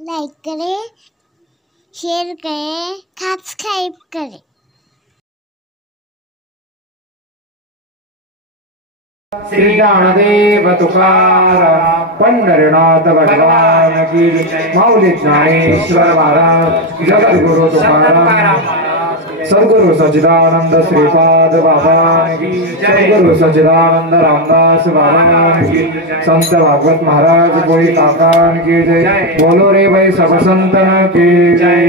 Like करें, share करें, subscribe करें। श्री ज्ञानदेव तुकाराम पंढरीनाथ भगवान की माऊली ज्ञानेश्वर महाराज जगद्गुरु तुकाराम सद्गुरु सच्चिदानंद श्रीपाद बाबा की सद्गुरु सच्चिदानंद रामदास बाबा की संत भागवत महाराज कोई काकान की जय। बोलो रे भाई सब संतन की जय।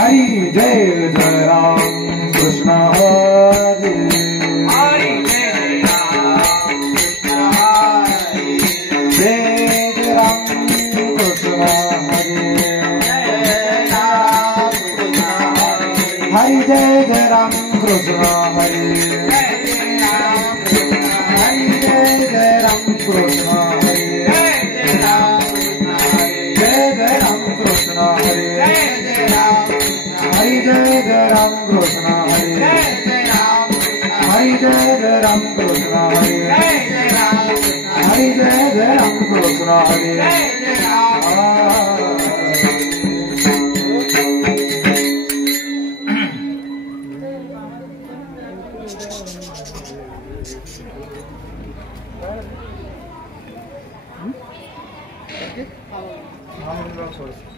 हरि जय जय राम कृष्ण हरि हरि जय राम कृष्ण हरि जय जय राम कृष्ण हरि हरि जय जय राम कृष्ण हरि हरि जय जय राम कृष्ण हरि जय जय राम कृष्ण हरि हरि जय जय राम कृष्ण हरि हरि जय जय राम कृष्ण हरि हरि जय जय राम कृष्ण हरि।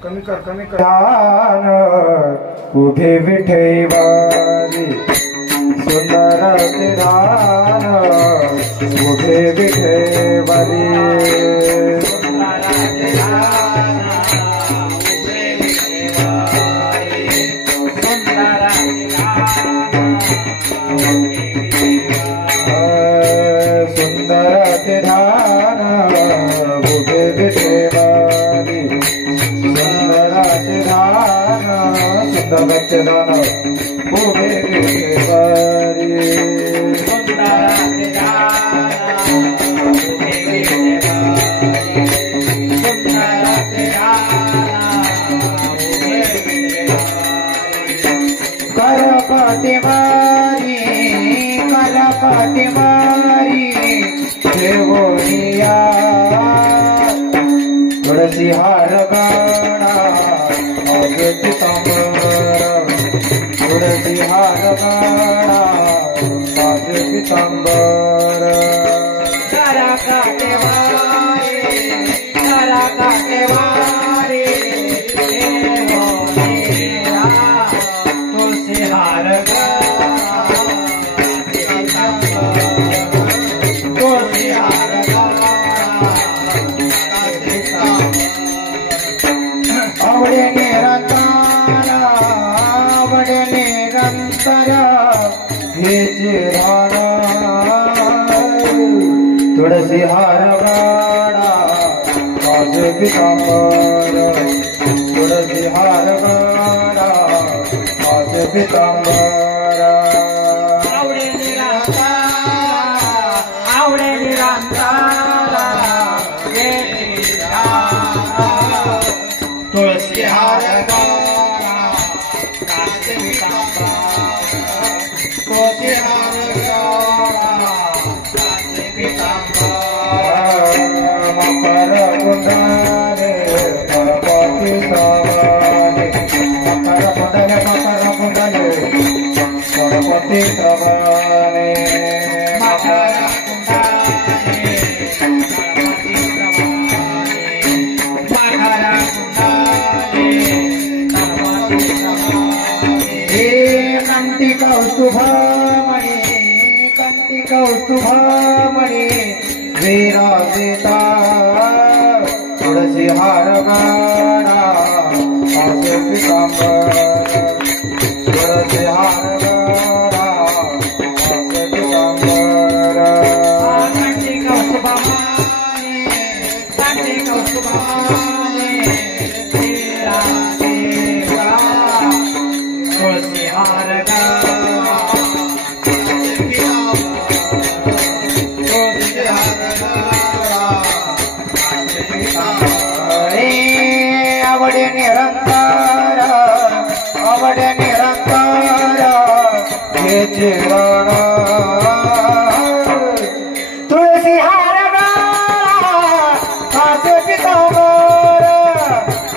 कमी कर कुठे विठेवारी सुंदर ध्यान कुठे विठेवारी सुंदर ध्यान कुठे विठेवारी सुंदर उभे विठेवारी करपति मारी देवोनिया तुळसी हार गाणा तुळसी हार गाणा पितांबर तारा काटे वारे तुळसी हार तुळसी हार आवडे निरंतर हेचे राणा तुळसी हार गाणा पाच पितांबर तुळसी हार गाणा पाच पितांबर आवडे निरंतर तुळसी हार गाणा पाच पितांबर तुळसी हार गाणा पाच पितांबर मकर कुंडले गणपती श्रवणे मकर कुंडले गणपती श्रवणे मकर कंठी कौस्तुभमणि विराजिता तुळसी हार गाणा पाच पितांबर तुळसी हार गाणा पाच पितांबर कंठी कौस्तुभमणि विराजिता तुळसी हार गाणा शिराना तुळसी हार गळा काचे पितांबर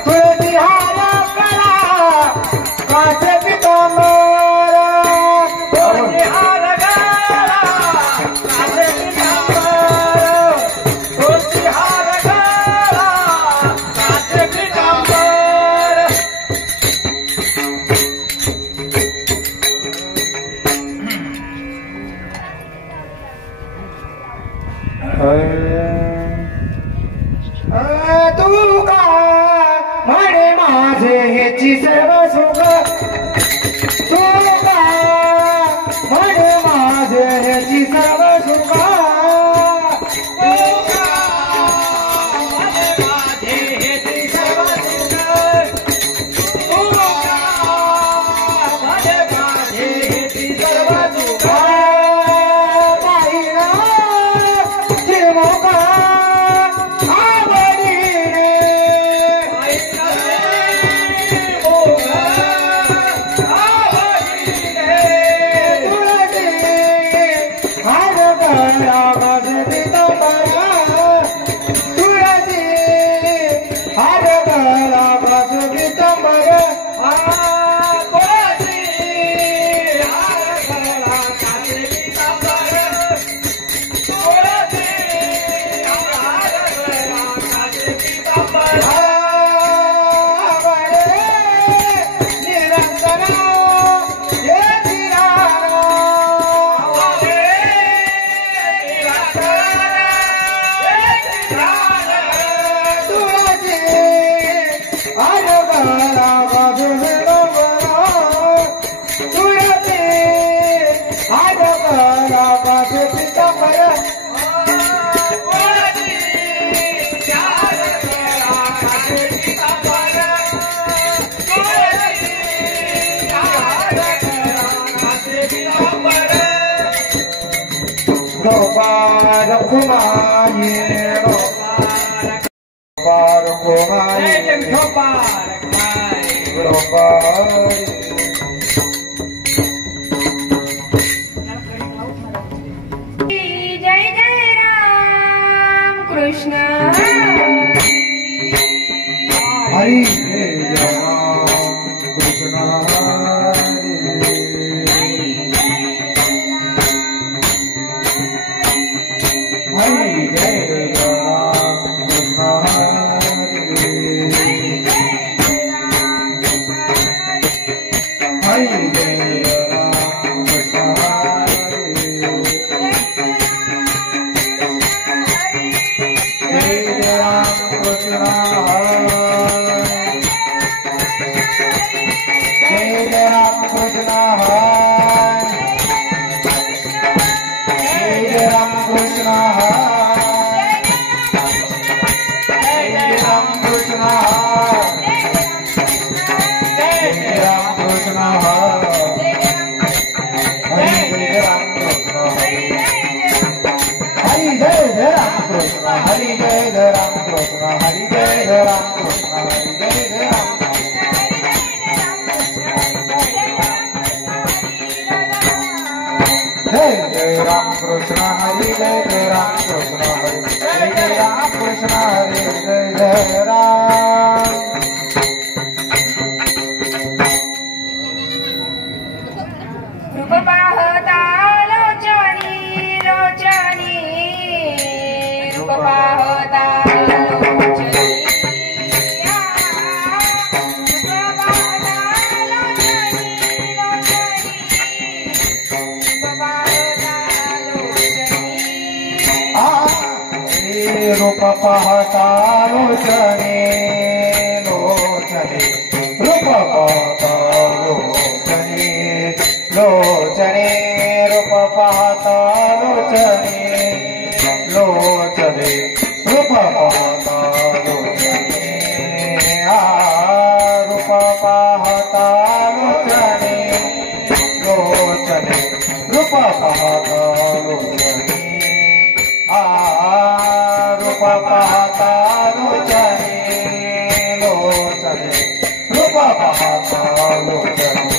तुळसी हार गळा काचे पितांबर तुळसी हार गळा काचे पितांबर तुळसी हार गळा काचे पितांबर तू का म्हणे माझे ह्याची सर्व सुख तू का म्हणे माझे ह्याची सर्व सुख तू का म्हणे माझे ह्याची सर्व सुख तू का म्हणे माझे ह्याची सर्व सुख जय जय राम कृष्ण हरि जय राम कृष्ण हरि जय राम कृष्ण हरि जय राम रूप पाहता लोचनी लोचनी रूप पाहता लोचनी रूप पाहता लोचनी लोचनी रूप पाहता लोचनी रूप पाहता लोचने लोचने रूप पाहता लोचने लोचने रूप पाहता लोचने लोचने रूप पाहता लोचने रूप पाहता लोचने लोचने रूप पाहता लोचने रूप पाहता लोचने लोचने रूप पाहता लोचने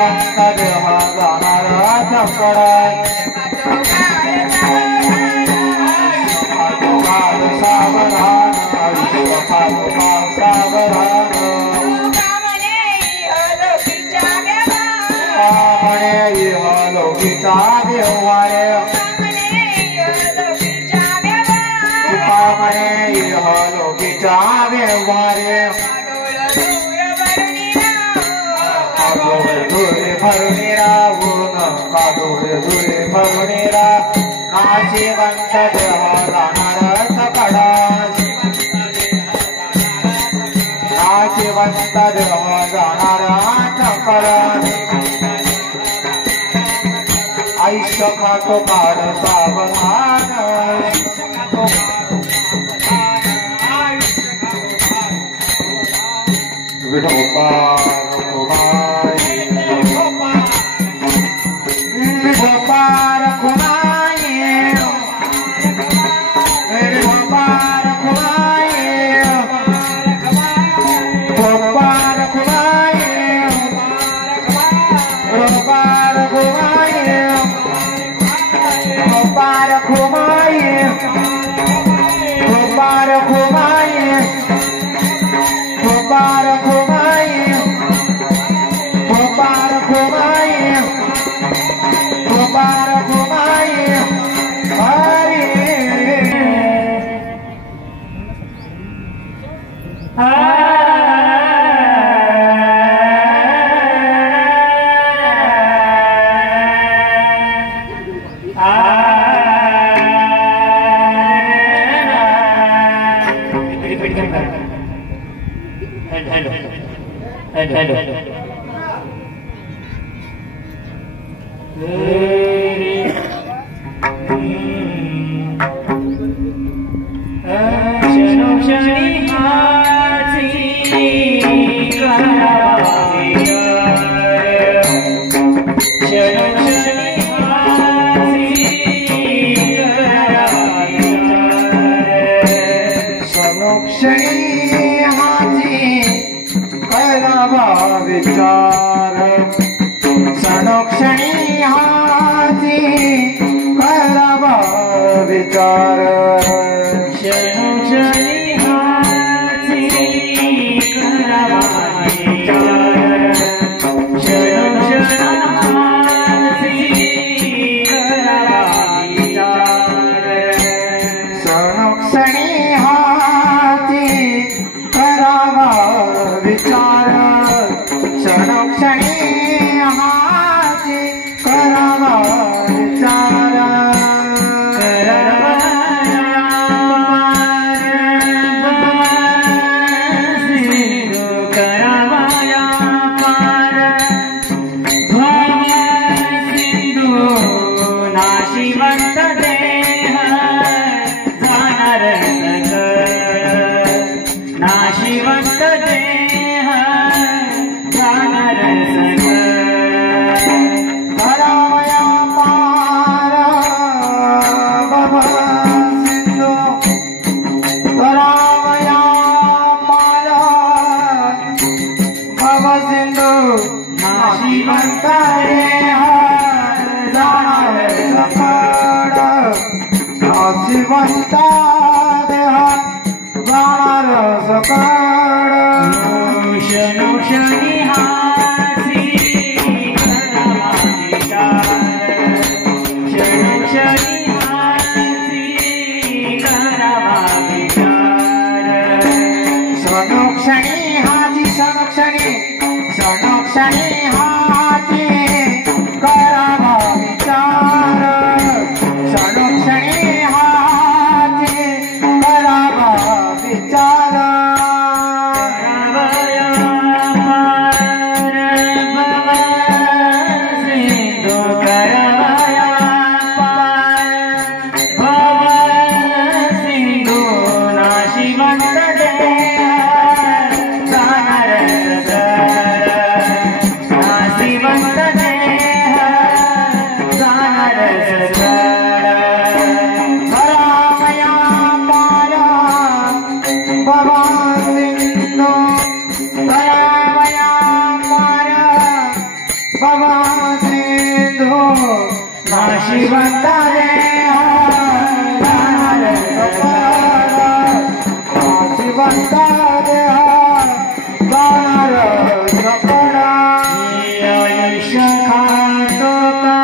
Bye. देह जाणारा चंपड काल सावधान काल सावधान कामने इह लोकीचा व्यवहार कामने इह लोकीचा व्यवहार धुरे भरुणी राहून कादूर धुरे भरुणी नाशिवंत देह जाणार सकडा नाशिवंत देह जाणार चंपड आयुष्य खातो काळ सावधान विठोबार खुमाई विठोबार खुमाई विठोबार खुमाई विठोबार खुमाई विठोबार खुमाई विठोबार खुमाई विठोबार खुमाई Gopar Khumai, Gopar Khumai, Gopar Khumai, Hari. विचार सनोक्षणी हाती करावा विचार सनोक्षणी हाती करावा विचार सनोक्षणी करावा विचार सनोक्षणी हाती करावा विचार क्षणी हाती करावा विचार करावाया पार सिंधू नाशिवंत देह जाणार नाशिवंत देह करावया पार सिंधू करावया पार सिंधू नाशिवंत देह जाणार सकड नाशिवंत देह जाणार सकड क्षणी हासी करावा विचार क्षणी हासी करावा विचार सनोक्षणी हाती सनोक्षणी सनोक्षणी हाती करावा विचार सनोक्षणी हाती करावा विचार सिंधु नाशिवंता रे नाशिवंता रे गाणार सपना शखातो का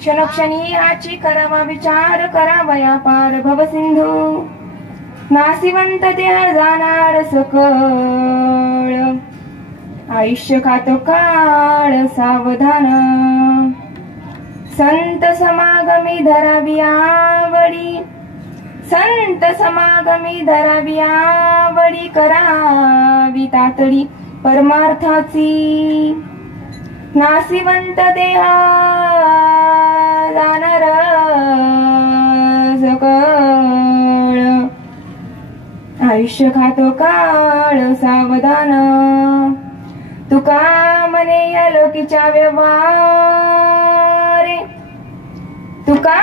क्षणक्षणी याची करावा विचार करावया पार भवसिंधू नासिवंत देह जाणार सकळ आयुष्य खातो काळ सावधान संत समागमी धरावी आवडी संत समागमी धरावी आवडी करावी तातडी परमार्थाची नासिवंत देह जाणार सकळ आयुष्य खातो काळ सावधान तुका मने या लोकीच्या व्यवहारे तुका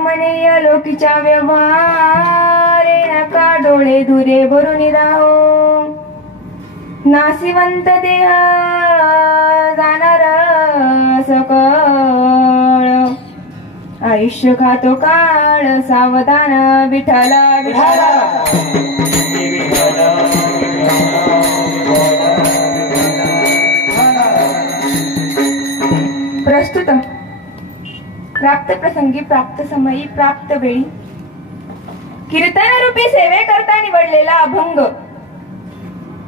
मने या लोकीच्या व्यवहारे नका डोळे धुरे भरून राहो नासिवंत देह जाणार सकळ आयुष्य खातो काळ सावधान विठ्ठला विठ्ठला प्रस्तुत प्राप्त प्रसंगी प्राप्त समयी प्राप्त वेळी कीर्तन रूपी सेवे करता निवडलेला अभंग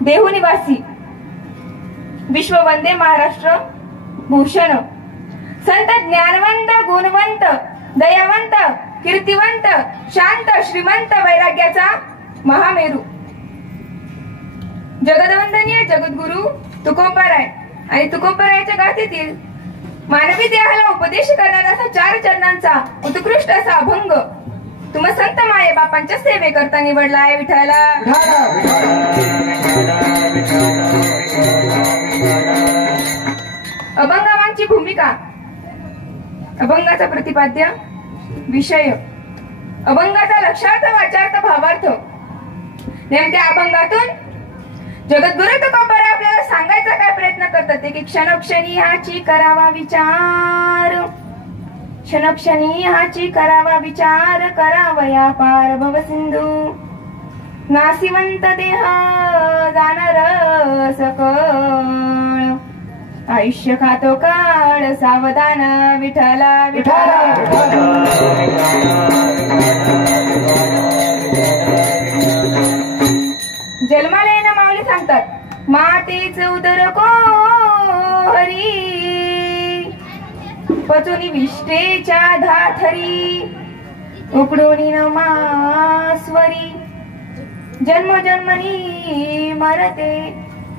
देहू निवासी विश्ववंदे महाराष्ट्र भूषण संत ज्ञानवंत गुणवंत दयावंत कीर्तिवंत शांत श्रीमंत वैराग्याचा महामेरू जगदवंदनीय जगद्गुरु तुकोबाराय आणि तुकोबारायच्या गाथेतील मानवी देहाला उपदेश करणारा असा 4 चरणांचा उत्कृष्ट असा अभंग तुम संत माये बापांच्या सेवे करता निवडला आहे विठ्ठला अभंगावांची भूमिका अभंगाचा प्रतिपाद्य विषय अभंगाचा लक्षार्थ वाचार्थ भावार्थ नेमक्या अभंगातून जगद्गुरु तुकोबाराय आपल्याला सांगायचा काय प्रयत्न करतात ते की क्षणक्षणी ह्याची करावा विचार क्षणक्षणी ह्याची करावा विचार करावया पार भवसिंधू नासिवंत देह जाणार सकळ आयुष्य खातो काळ सावधान विठ्ठला विठ्ठला जन्माला येणं माऊली सांगतात मातेच उदर को हरी पचुनी विष्टेच्या धाथरी उकडोनी न मास्वरी जन्मोजन्मनी मरते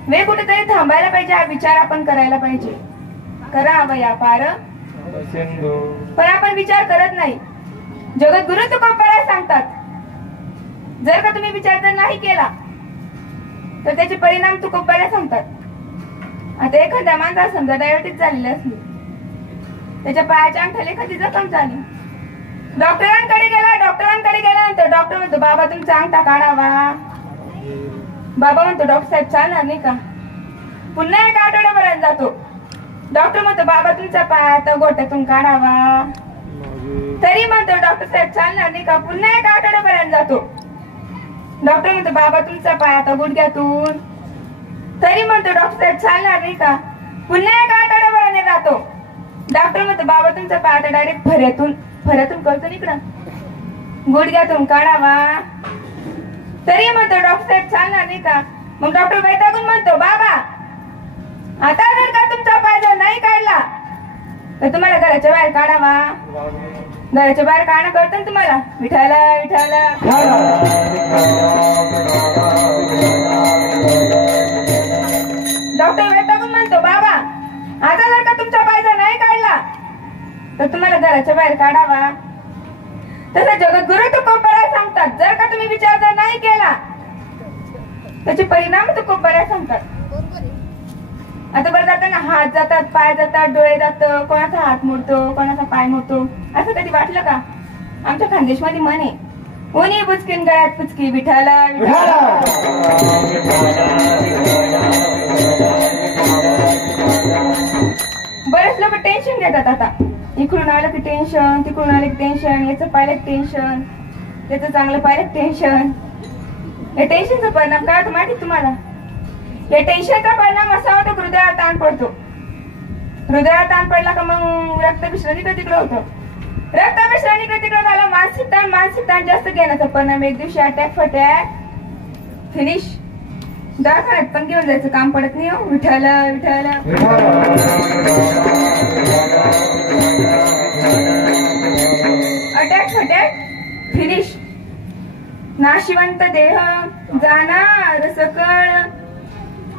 वे कुठेतरी थांबायला पाहिजे हा विचार आपण करायला पाहिजे करावया पार पण आपण विचार करत नाही जगद्गुरु तुकोबाराय सांगतात जर का तुम्ही विचार जर नाही केला तर त्याचे परिणाम तुकोबाराय सांगतात आता एखाद्या माणसाला समजा डायबिटीस झालेली असली त्याच्या पायाच्या अंगठ्याला एखादी जखम झाली डॉक्टरांकडे गेल्यानंतर डॉक्टर म्हणतो बाबा तुमचा अंगठा काढावा बाबा म्हणतो डॉक्टर साहेब चालणार नाही का पुन्हा 1 आठवड्यापर्यंत जातो डॉक्टर म्हणतो बाबा तुमचा पाय आता गोट्यातून काढावा तरी म्हणतो डॉक्टर साहेब चालणार नाही का पुन्हा 1 आठवड्यापर्यंत जातो डॉक्टर म्हणतो बाबा तुमचा पाय आता गुडघ्यातून तरी म्हणतो डॉक्टर साहेब चालणार नाही का पुन्हा 1 आठवड्यापर्यंत जातो डॉक्टर म्हणतो बाबा तुमचा पाय आता डायरेक्ट फऱ्यातून करतो इकडं गुडघ्यातून काढावा तरी म्हणतो डॉक्टर साहेब चालणार नाही का मग डॉक्टर वैतागून म्हणतो बाबा आता जर का तुमचा पाय जर नाही काढला तर तुम्हाला घराच्या बाहेर काढावा घराच्या बाहेर काढणं करतो ना तुम्हाला विठ्ठला विठ्ठला डॉक्टर वैतागून म्हणतो बाबा आता जर का तुमचा पाय जर नाही काढला तर तुम्हाला घराच्या बाहेर काढावा तसं जगद्गुरु तुकोबाराय सांगतात जर का तुम्ही विचार जर नाही केला त्याचे परिणाम तुकोबाराय सांगतात आता बरं जाताना हात जातात पाय जातात डोळे जातात कोणाचा हात मोडतो कोणाचा पाय मोडतो असं कधी वाटलं का आमच्या खानदेशमध्ये म्हणे उनी बुचकीन गळ्यात पुचकी विठ्ठला बरेच लोक टेन्शन घेतात आता इकडून आलं की टेन्शन तिकडून आलं की टेन्शन याचं पाहिलं की टेन्शन त्याचं चांगलं पाहिलं की टेन्शन या टेन्शनचा परिणाम काय होतो माहिती तुम्हाला या टेन्शनचा परिणाम असा होतो हृदयावर ताण पडतो हृदयाला ताण पडला का मग रक्तभिसरण इकडे तिकडे होतं. रक्तभिसरण इकडे तिकडे झालं. मानसिक ताण जास्त घेण्याचा परिणाम एक दिवशी अटॅक फटॅक फिनिश. दवाखान्यात पण घेऊन जायचं काम पडत नाही हो. विठ्ठल विठ्ठल. अटॅक फटॅक फिनिश. नाशिवंत देह जाणार सकळ.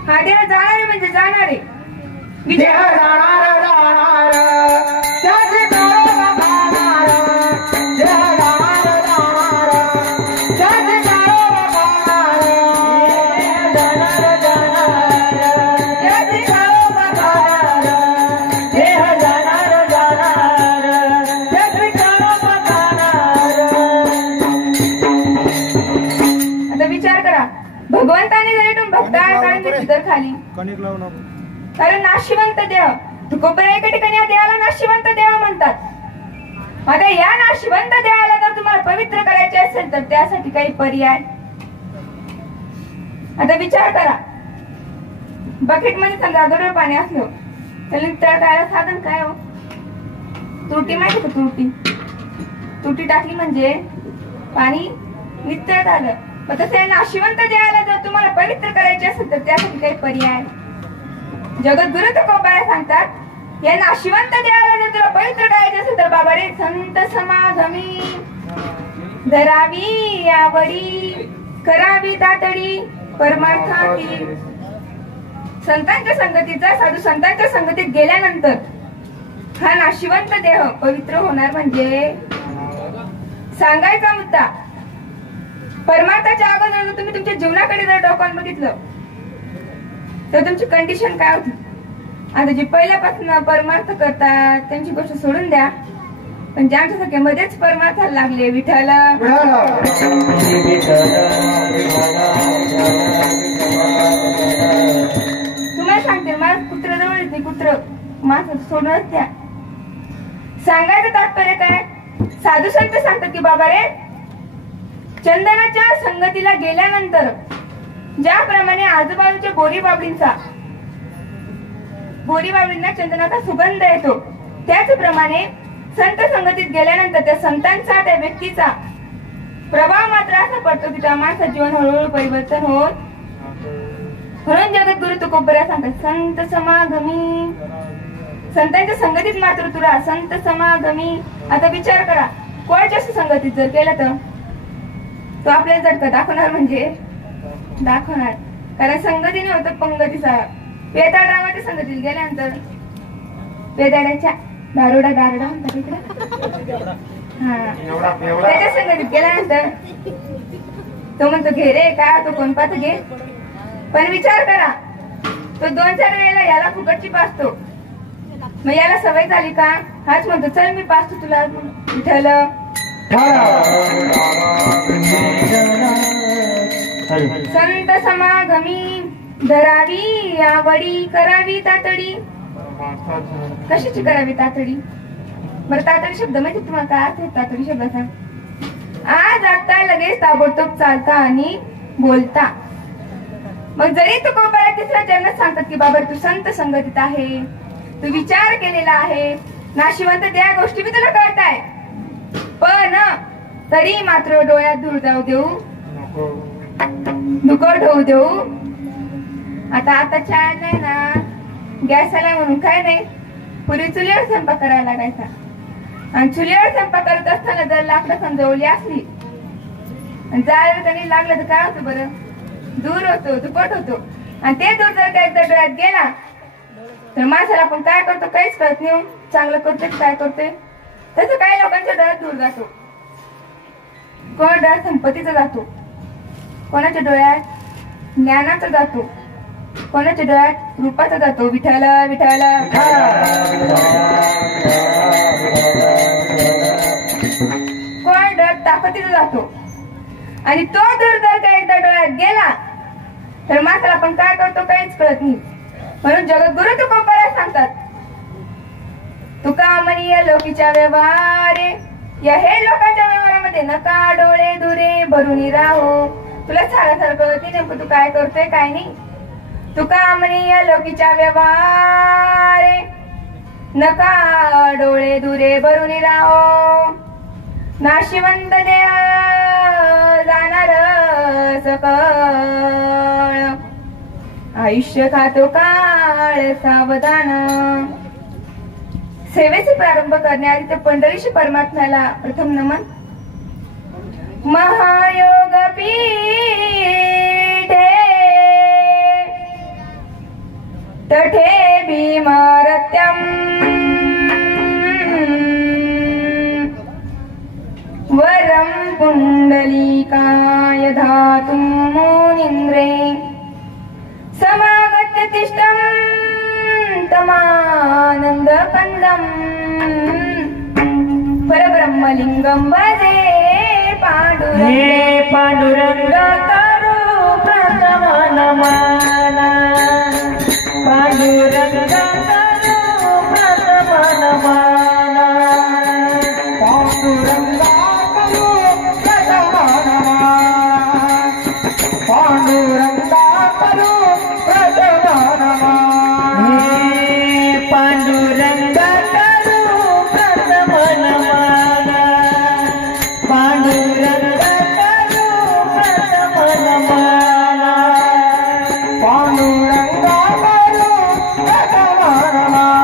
हा देह जाणारे म्हणजे जाणारे. देह जाणार जाणार त्याचे काळोबा खाणार. देह जाणार जाणार त्याचे काळोबा खाणार. देह जाणार जाणार त्याचे काळोबा खाणार. देह जाणार जाणार त्याचे काळोबा खाणार. आता विचार करा, भगवंताने जरी तुम्ही भक्ताळ काढून तर खाली. कारण नाशिवंत देह तुकोबरा एका ठिकाणी या देहाला नाशिवंत देह म्हणतात. आता या नाशिवंत देहाला जर तुम्हाला पवित्र करायचे असेल तर त्यासाठी काही पर्याय. आता विचार करा, बकेट मध्ये समजा गढूळ पाणी असलं तर त्याला साधन काय हो? तुरटी माहिती का? तुरटी टाकली म्हणजे पाणी नित्य झालं. मग तसं या नाशिवंत देहाला जर तुम्हाला पवित्र करायचे असेल तर त्यासाठी काही पर्याय. जगद्गुरु तुकोबरा सांगतात, या नाशिवंत देहाला जर तुला पवित्र करायचे असेल तर बाबा रे संत समागमी धरावी यावडी करावी तातडी परमार्थाती. संतांच्या संगतीचा साधू संतांच्या संगतीत गेल्यानंतर हा नाशिवंत देह पवित्र होणार. म्हणजे सांगायचा मुद्दा, परमार्थाच्या अगोदर जर तुम्ही तुमच्या जीवनाकडे जर डोकावून बघितलं तर तुमची कंडिशन काय होती. आता जे पहिल्यापासून परमार्थ करतात त्यांची गोष्ट सोडून द्या, पण ज्यांच्यासारखे मध्येच परमार्थाला लागले विठ्ठल. तुम्हाला सांगते, मला कुत्र जवळ येते, कुत्र माझं सोडूनच द्या. सांगायचं तात्पर्य काय? साधू संत सांगतात की बाबा रे चंदनाच्या संगतीला गेल्यानंतर ज्याप्रमाणे आजूबाजूच्या बोरीबाबळींना चंदनाचा सुगंध येतो, त्याचप्रमाणे संत संगतीत गेल्यानंतर त्या संतांचा त्या व्यक्तीचा प्रभाव मात्र असा पडतो की त्या माणसाचं जीवन हळूहळू परिवर्तन होत. म्हणून जगद्गुरु तुकोबरा सांगतात संत समागमी. संतांच्या संगतीत मात्र तुला संत समागमी. आता विचार करा, कोणाच्या संगतीत जर केलं तर तो आपल्याला झटका दाखवणार म्हणजे दाखवणार. कारण संगतीने होतं पंगतीचा. वेदाडावाच्या संगतीत गेल्यानंतर वेदाड्याच्या दारोडा म्हणतात इकडे. हा, त्याच्या संगतीत गेल्यानंतर तो म्हणतो घे रे का, तो कोण पाहतो घे. पण विचार करा, तो 2-4 वेळेला याला फुकटची पाचतो. मग याला सवय झाली का? हाच म्हणतो चल मी पाचतो तुला विठ्ठल. संत समागमी धरावी यावडी करावी तातडी. कशाची करावी तातडी? बरं तातडी शब्द माहिती तुम्हाला काय अर्थ आहे तातडी शब्दाचा? आज आता लगेच ताबडतोब चालता आणि बोलता. मग जरी तुकोबरा तिसऱ्या चरणात सांगतात की बाबा तू संत संगतीत आहे, तू विचार केलेला आहे, नाशिवंत त्या गोष्टी मी तुला कळताय, पण तरी मात्र डोळ्यात धूळ जाऊ देऊ, दुखट होऊ देऊ. आता चहा नाही ना, गॅस आला म्हणून काय नाही, पूर्वी चुलीवर स्वयंपाक करायला लागायचा. आणि चुलीवर स्वयंपाक करत असताना जर लाकडं समजवली असली आणि जायला कधी लागलं तर काय होतं बरं? दूर होतो, दुखट होतो. आणि ते दूर जर त्या एकदा डोळ्यात गेला तर माणसाला आपण काय करतो काहीच कळत नाही. चांगलं करतोय काय करतोय तसं काही लोकांच्या डोळ्यात दूर जातो. कोणा डोळ्यात संपत्तीचा जातो, कोणाच्या डोळ्यात ज्ञानाचा जातो, कोणाच्या डोळ्यात रूपाचा जातो. विठ्ठल विठ्ठल. कोणा डोळ्यात ताकदीचा जातो. आणि तो दूर जर का एकदा डोळ्यात गेला तर मात्र आपण काय करतो काहीच कळत नाही. म्हणून जगद्गुरु तुकोबरा सांगतात, तुका म्हणी या लोकीच्या व्यवहारे, या हे लोकांच्या व्यवहारामध्ये नका डोळे दुरे भरून राहो. तुला सारखं कळत नाही नेमकं तू काय करतोय काय नाही. तुका म्हणी या लोकीच्या व्यवहारे नका डोळे दुरे भरून राहो, नाशिवंत देह जाणार सकळ, आयुष्य खातो काळ सावधान. सेवेचे प्रारंभ करण्याआधी तर पंढरीशी परमात्म्याला प्रथम नमन. महायोग पीठे तठे भीमरत्यम, वरम पुंडलीकाय धातुं मुनीन्द्रे, समागत्य तिष्ठं तमानंद कंदम, परब्रह्मलिंगम भजे पांडुरंग. पांडुरंग करू प्रथम नमन, पांडुरंग करू प्रथम नमन, पांडुरंग करू प्रथम नमन, पांडुरंग करू प्रथम नमन, पांडुरंग करू प्रथम नमन, पांडुरंग करू प्रथम नमन, पांडुरंग करू प्रथम नमन,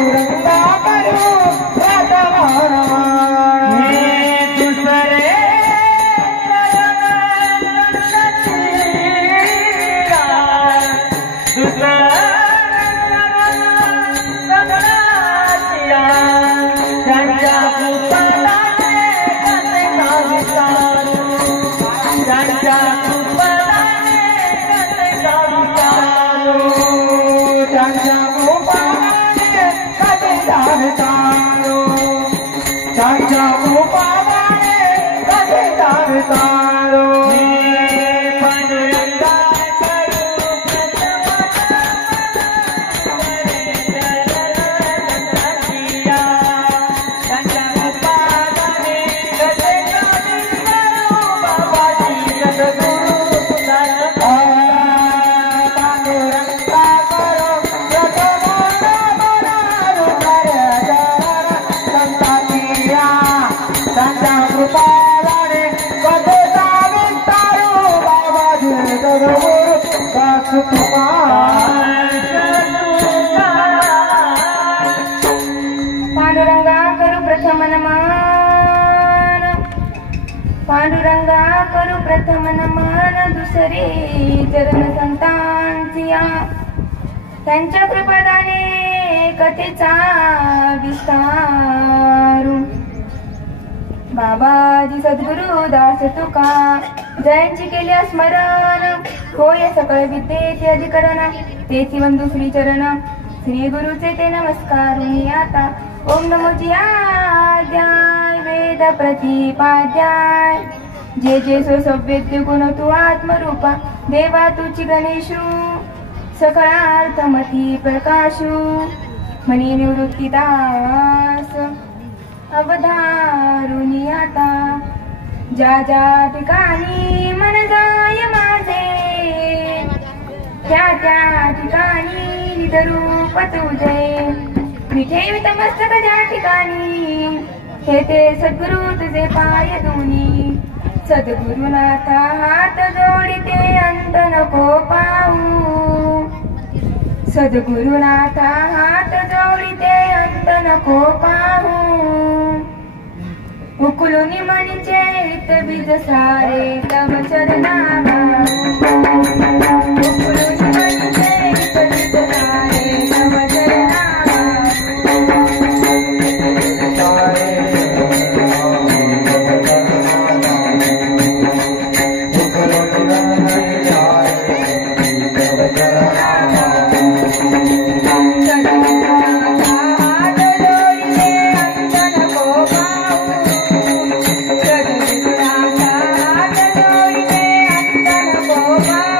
पांडुरंग करू प्रथम नमन. दुसरे पांडुरंगा करू प्रथम नमन, पांडुरंगा करू प्रथम नमन. दुसरे चरण संतांचिया, त्यांच्या कृपादाने कथेचा विस्तारू. बाबाजी सद्गुरु दास तुका, जयांची केले स्मरण, होय सकळ विद्येचे अधिकरण, तेची वंदू श्री चरण. श्री गुरुचे ते नमस्कारुनी आता, ओम नमो जियाध्याय वेद प्रतिपाध्याय. जे जे सो सव्यद्य गुण तू आत्मरूपा, देवा तुची गणेशू, सकळार्थमती प्रकाशू. मनी निवृत्तीदास अवधारुनी आता, ज्या ज्या ठिकाणी मन जाय माझे, त्या त्या ठिकाणी निधरूप तुझे. मी ठेवित मस्तक ज्या ठिकाणी, हे ते सद्गुरु तुझे पाय दोन्ही. सद्गुरुनाथा हात जोडिते अंत नको पाहू, सद्गुरुनाथा हात जोडिते अंत नको पाहू. उकलून मनीचे हित बीज सारे तव चरणावा, उकलून मनीचे हित बीज सारे तव चरणावा.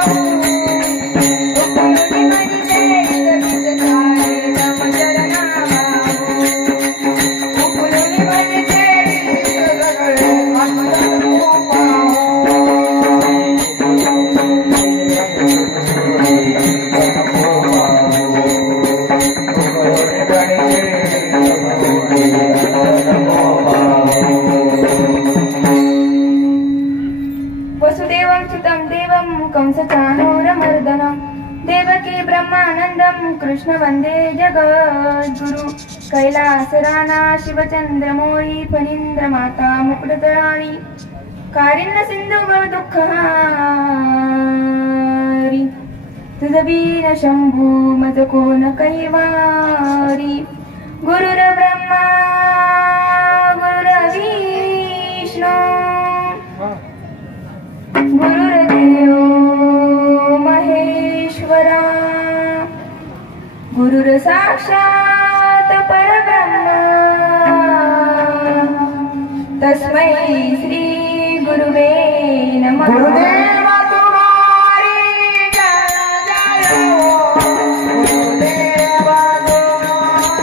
Oh वसुदेवं सुतं देवं कंसचाणूरमर्दनं देवकी ब्रह्मानन्दं कृष्ण वन्दे जगद्गुरु कैलासराना शिवचन्द्रमौळी फणीन्द्रमाता मुकुटधराणि कारिण्य सिंधु दुःखहारी तुझबीन शंभू मज कोण कैवारी गुरुर्ब्रह्मा गुरुर्विष्णू गुरुर्देव महेश्वरा गुरुर्साक्षात् परब्रह्म तस्मै श्री गुरुवे नमः। गुरुदेवा तुम्हारी जय जय हो गुरुदेवा तुम्हारी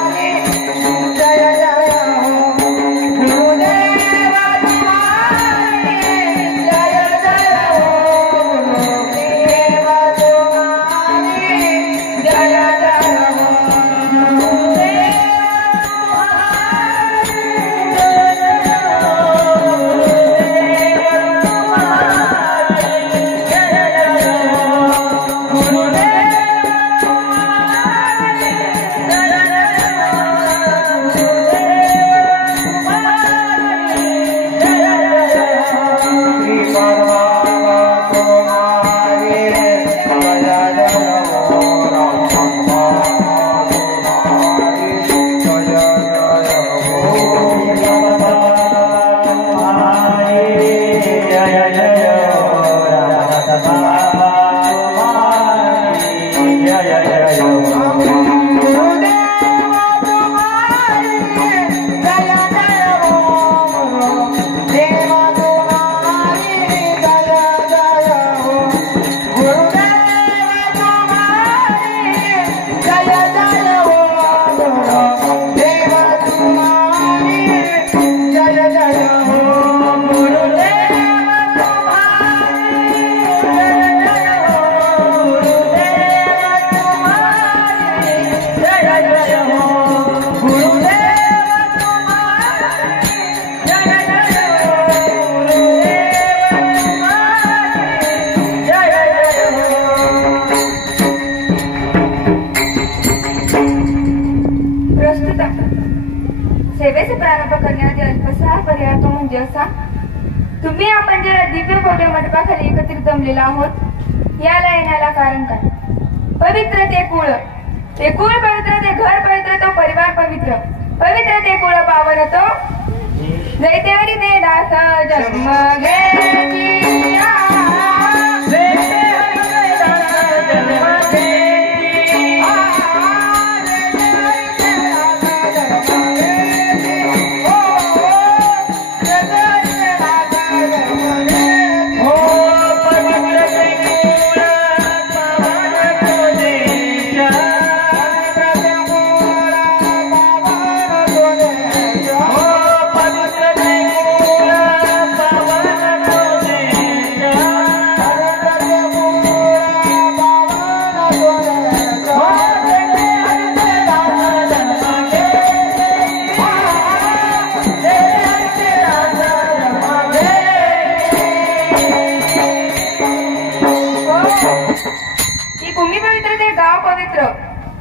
जय जय हो गुरुदेवा तुम्हारी जय जय हो गुरुदेवा तुम्हारी जय जय हो सेवेचे प्रारंभ करण्याआधी अल्पसा पर्याय तो म्हणजे असा, तुम्ही आपण ज्या दिव्य भव्य मंडपाखाली एकत्रित जमलेला आहोत याला येण्याला कारण काय? पवित्र ते कुळ पवित्र, ते घर पवित्र, तो परिवार पवित्र, पवित्र ते कुळ पावन, तो जैतेवरी ते दास जन्म घेतिया,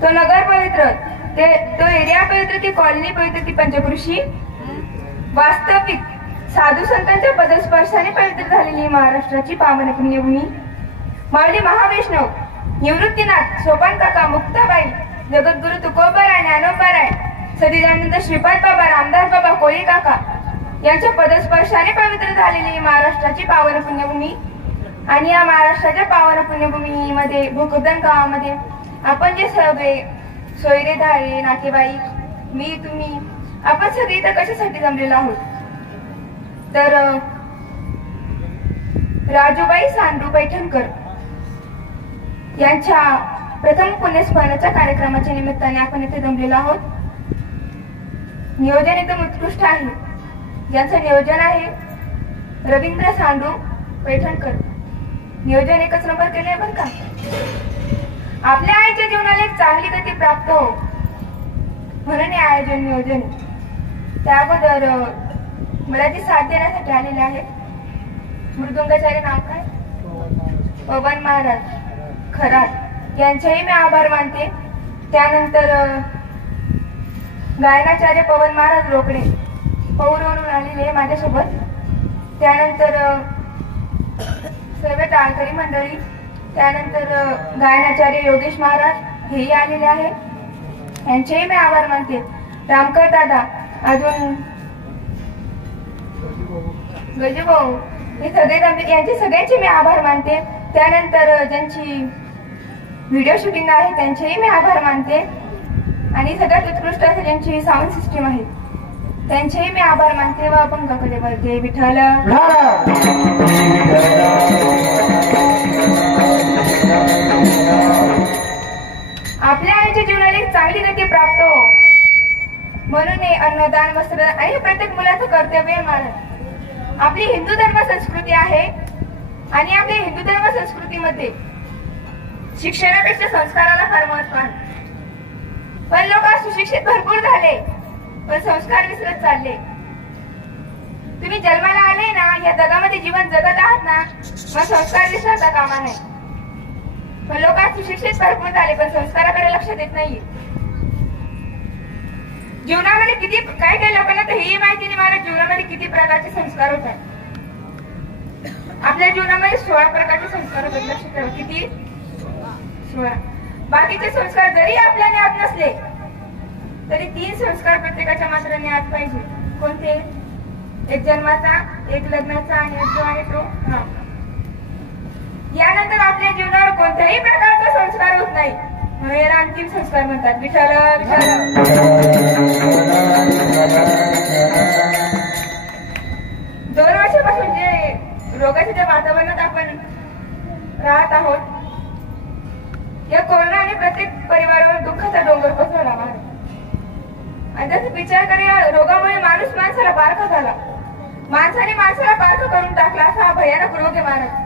तो नगर पवित्र, तो एरिया पवित्र, ती कॉलनी पवित्र, ती पंचकृषी वास्तविक साधू संतांच्या पदस्पर्शाने पवित्र झालेली महाराष्ट्राची पावन पुण्यभूमी माऊली महावैष्णव निवृत्तीनाथ सोपान काका मुक्ताबाई जगद्गुरु तुकोबाराय ज्ञानोबाराय सदिदानंद श्रीपाद बाबा रामदास बाबा कोळी काका यांच्या पदस्पर्शाने पवित्र झालेली महाराष्ट्राची पावन पुण्यभूमी। आणि या महाराष्ट्राच्या पावन पुण्यभूमीमध्ये भोकरदन गावामध्ये आपण जे सगळे सोयरे धारे नातेवाईक मी तुम्ही आपण सगळे इथं कशासाठी जमलेलो आहोत तर राजूबाई सांडू पैठणकर यांच्या प्रथम पुण्यस्मरणाच्या कार्यक्रमाच्या निमित्ताने आपण इथे जमलेलो आहोत। नियोजन एकदम उत्कृष्ट आहे, ज्यांचं नियोजन आहे रवींद्र सांडू पैठणकर। नियोजन एकच नंबर केले बरं का। आपल्या आईच्या जीवनाला एक चांगली गती प्राप्त हो म्हणून हे आयोजन नियोजन. त्या अगोदर मला जी साथ देण्यासाठी आलेले आहेत मृदुंगाचार्य नाव काय पवन महाराज खरात यांचेही मी आभार मानते. त्यानंतर गायनाचार्य पवन महाराज रोकडे पौरवरून आलेले माझ्यासोबत. त्यानंतर सर्व टाळकरी मंडळी. त्यानंतर गायनाचार्य योगेश महाराज हेही आलेले आहे यांचेही मी आभार मानते. रामकर दादा अजून गजूभाऊ हे सगळे यांचे सगळ्यांचे मी आभार मानते. त्यानंतर ज्यांची व्हिडिओ शूटिंग आहे त्यांचेही मी आभार मानते. आणि सगळ्यात उत्कृष्ट असं ज्यांची साऊंड सिस्टीम आहे त्यांचेही मी आभार मानते. व अपंगाकडे वळते विठ्ठल. आपल्या आईच्या जीवनाला एक चांगली गती प्राप्त हो म्हणून हे अन्नदान वस्त्र आणि प्रत्येक मुलाचं कर्तव्य आहे. महाराज आपली हिंदू धर्म संस्कृती आहे आणि आपल्या हिंदू धर्म संस्कृतीमध्ये शिक्षणापेक्षा संस्काराला फार महत्व आहे. पण लोक सुशिक्षित भरपूर झाले पण संस्कार विसरत चालले. तुम्ही जन्माला आले ना या जगामध्ये जीवन जगत आहात ना मग संस्कार विसरता कामा नाही. पण लोक सुशिक्षित भरपूर झाले पण संस्काराकडे लक्ष देत नाहीये. जीवनामध्ये किती काय काय लोकांना तर हेही माहिती नाही मला जीवनामध्ये किती प्रकारचे संस्कार होतात. आपल्या जीवनामध्ये 16 प्रकारचे संस्कार होतात. लक्ष ठेवा किती 16. बाकीचे संस्कार जरी आपल्या ज्ञात नसले तरी 3 संस्कार प्रत्येकाच्या मात्र ज्ञात पाहिजे. कोणते? एक जन्माचा, एक लग्नाचा आणि एक जो आहे तो. यानंतर आपल्या जीवनावर कोणत्याही प्रकारचा संस्कार होत नाही म्हणून याला अंतिम संस्कार म्हणतात. विठ्ठल विठ्ठल. 2 वर्षापासून जे रोगाच्या ज्या वातावरणात आपण राहत आहोत या कोरोनाने प्रत्येक परिवारावर दुःखाचा डोंगर पसरला महाराज. आणि त्याचा विचार कर या रोगामुळे माणूस माणसाला पारखा झाला. माणसाने माणसाला पारखा करून टाकला असा हा भयानक रोग आहे महाराज.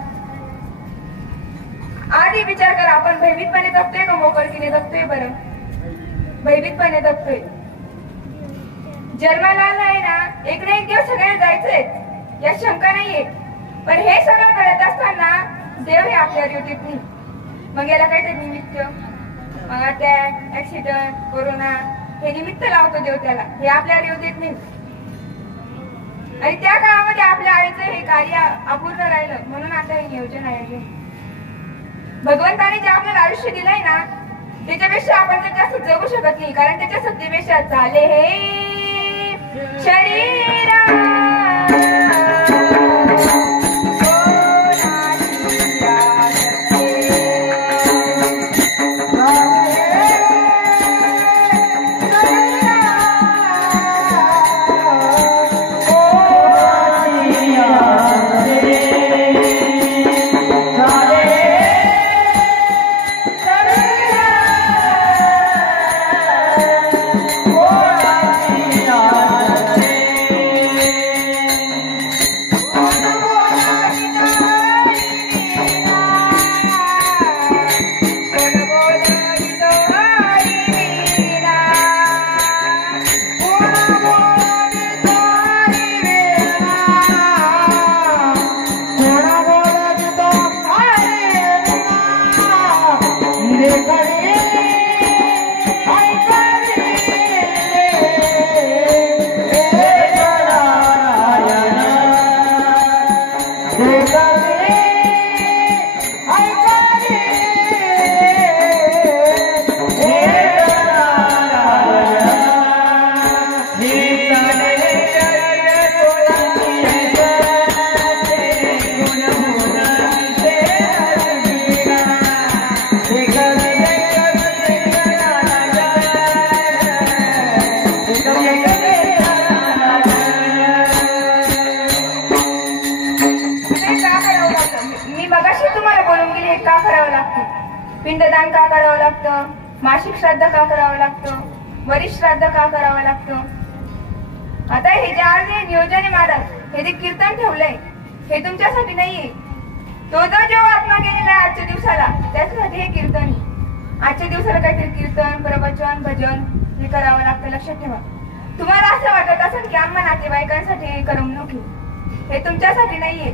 आधी विचार करा आपण भयभीतपणे जगतोय का मोकळकीने जगतोय? बरं भयभीतपणे जगतोय. जन्माला आलाय ना एक ना एक दिवस सगळ्यांना जायचंय यात शंका नाहीये. पण हे सगळं करत असताना देव हे आपल्यावर युतीत नाही. मग याला काहीतरी निमित्त अटॅक ऍक्सिडेंट कोरोना हे निमित्त लावतो देव त्याला. हे आपल्यावर येऊ देत नाही. आणि त्या काळामध्ये आपल्या आईचं हे कार्य अपूर्ण राहिलं म्हणून आता हे नियोजन आहे. भगवंताने जे आपल्याला आयुष्य दिलंय ना त्याच्यापेक्षा आपण तर जास्त जगू शकत नाही. कारण त्याच्या शक्तीपेक्षा झाले हे शरीर. पिंडदान का करावं लागतं? मासिक श्राद्ध का करावं लागतं? वरिष्ठ श्राद्ध का करावं लागतं? आता हे जे आज नियोजन आहे महाराज हे जे कीर्तन ठेवलंय हे तुमच्यासाठी नाहीये. तो जो जेव्हा आत्मा गेलेला आहे आजच्या दिवसाला त्याच्यासाठी हे कीर्तन. आजच्या दिवसाला काहीतरी कीर्तन प्रवचन भजन हे करावं लागतं. लक्षात ठेवा. तुम्हाला असं वाटत असेल की आम्हा नातेवाईकांसाठी करमणूक हे तुमच्यासाठी नाहीये.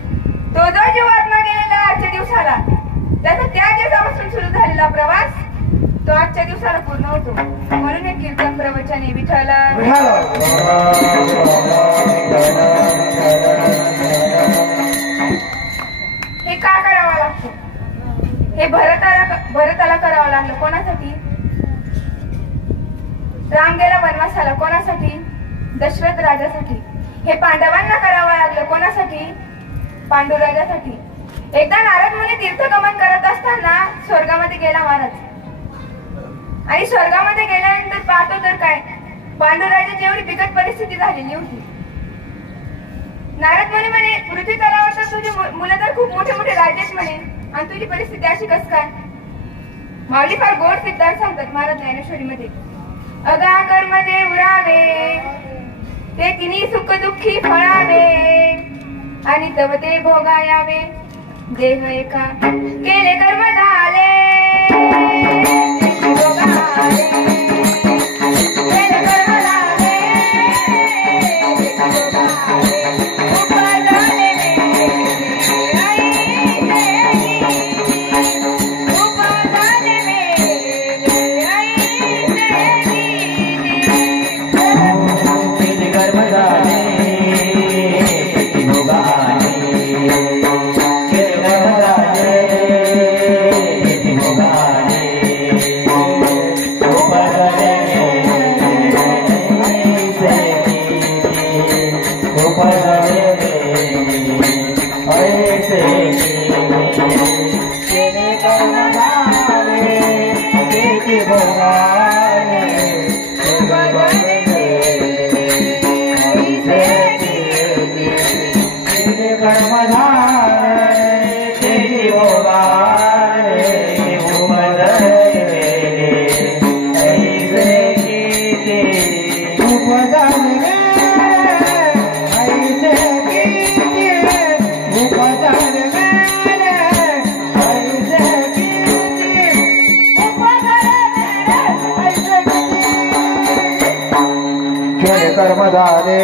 तो जो जीव आत्मा गेलेला आजच्या दिवसाला, त्याचा त्या दिवसापासून सुरू झालेला प्रवास तो आजच्या दिवसाला पूर्ण होतो. म्हणून हे कीर्तन प्रवचन आहे. विठ्ठल हे का करावं लागतं? हे भरताला करावं लागलं. कोणासाठी? राम गेला वनवासाला. कोणासाठी? दशरथ राजासाठी. हे पांडवांना करावं लागलं. कोणासाठी? पांडुराजासाठी. एकदा नारद मुनी तीर्थगमन करत असताना स्वर्गामध्ये गेला महाराज. आणि स्वर्गामध्ये गेल्यानंतर पाहतो तर काय, पांडुराजाची एवढी बिकट परिस्थिती झालेली होती. नारद मुनी म्हणे, पृथ्वी तलावर तर तुझी मुलं तर खूप मोठे मोठे राजेच म्हणे, आणि तुझी परिस्थिती अशी कस काय? माऊली फार गोड सिद्धांत सांगतात महाराज ज्ञानेश्वरीमध्ये. अगा कर्मजे उरावे, ते तिन्ही सुख दुःखी फळावे, आणि तव ते भोगायावे, देह एका केले कर्म झाले. कर्म झाले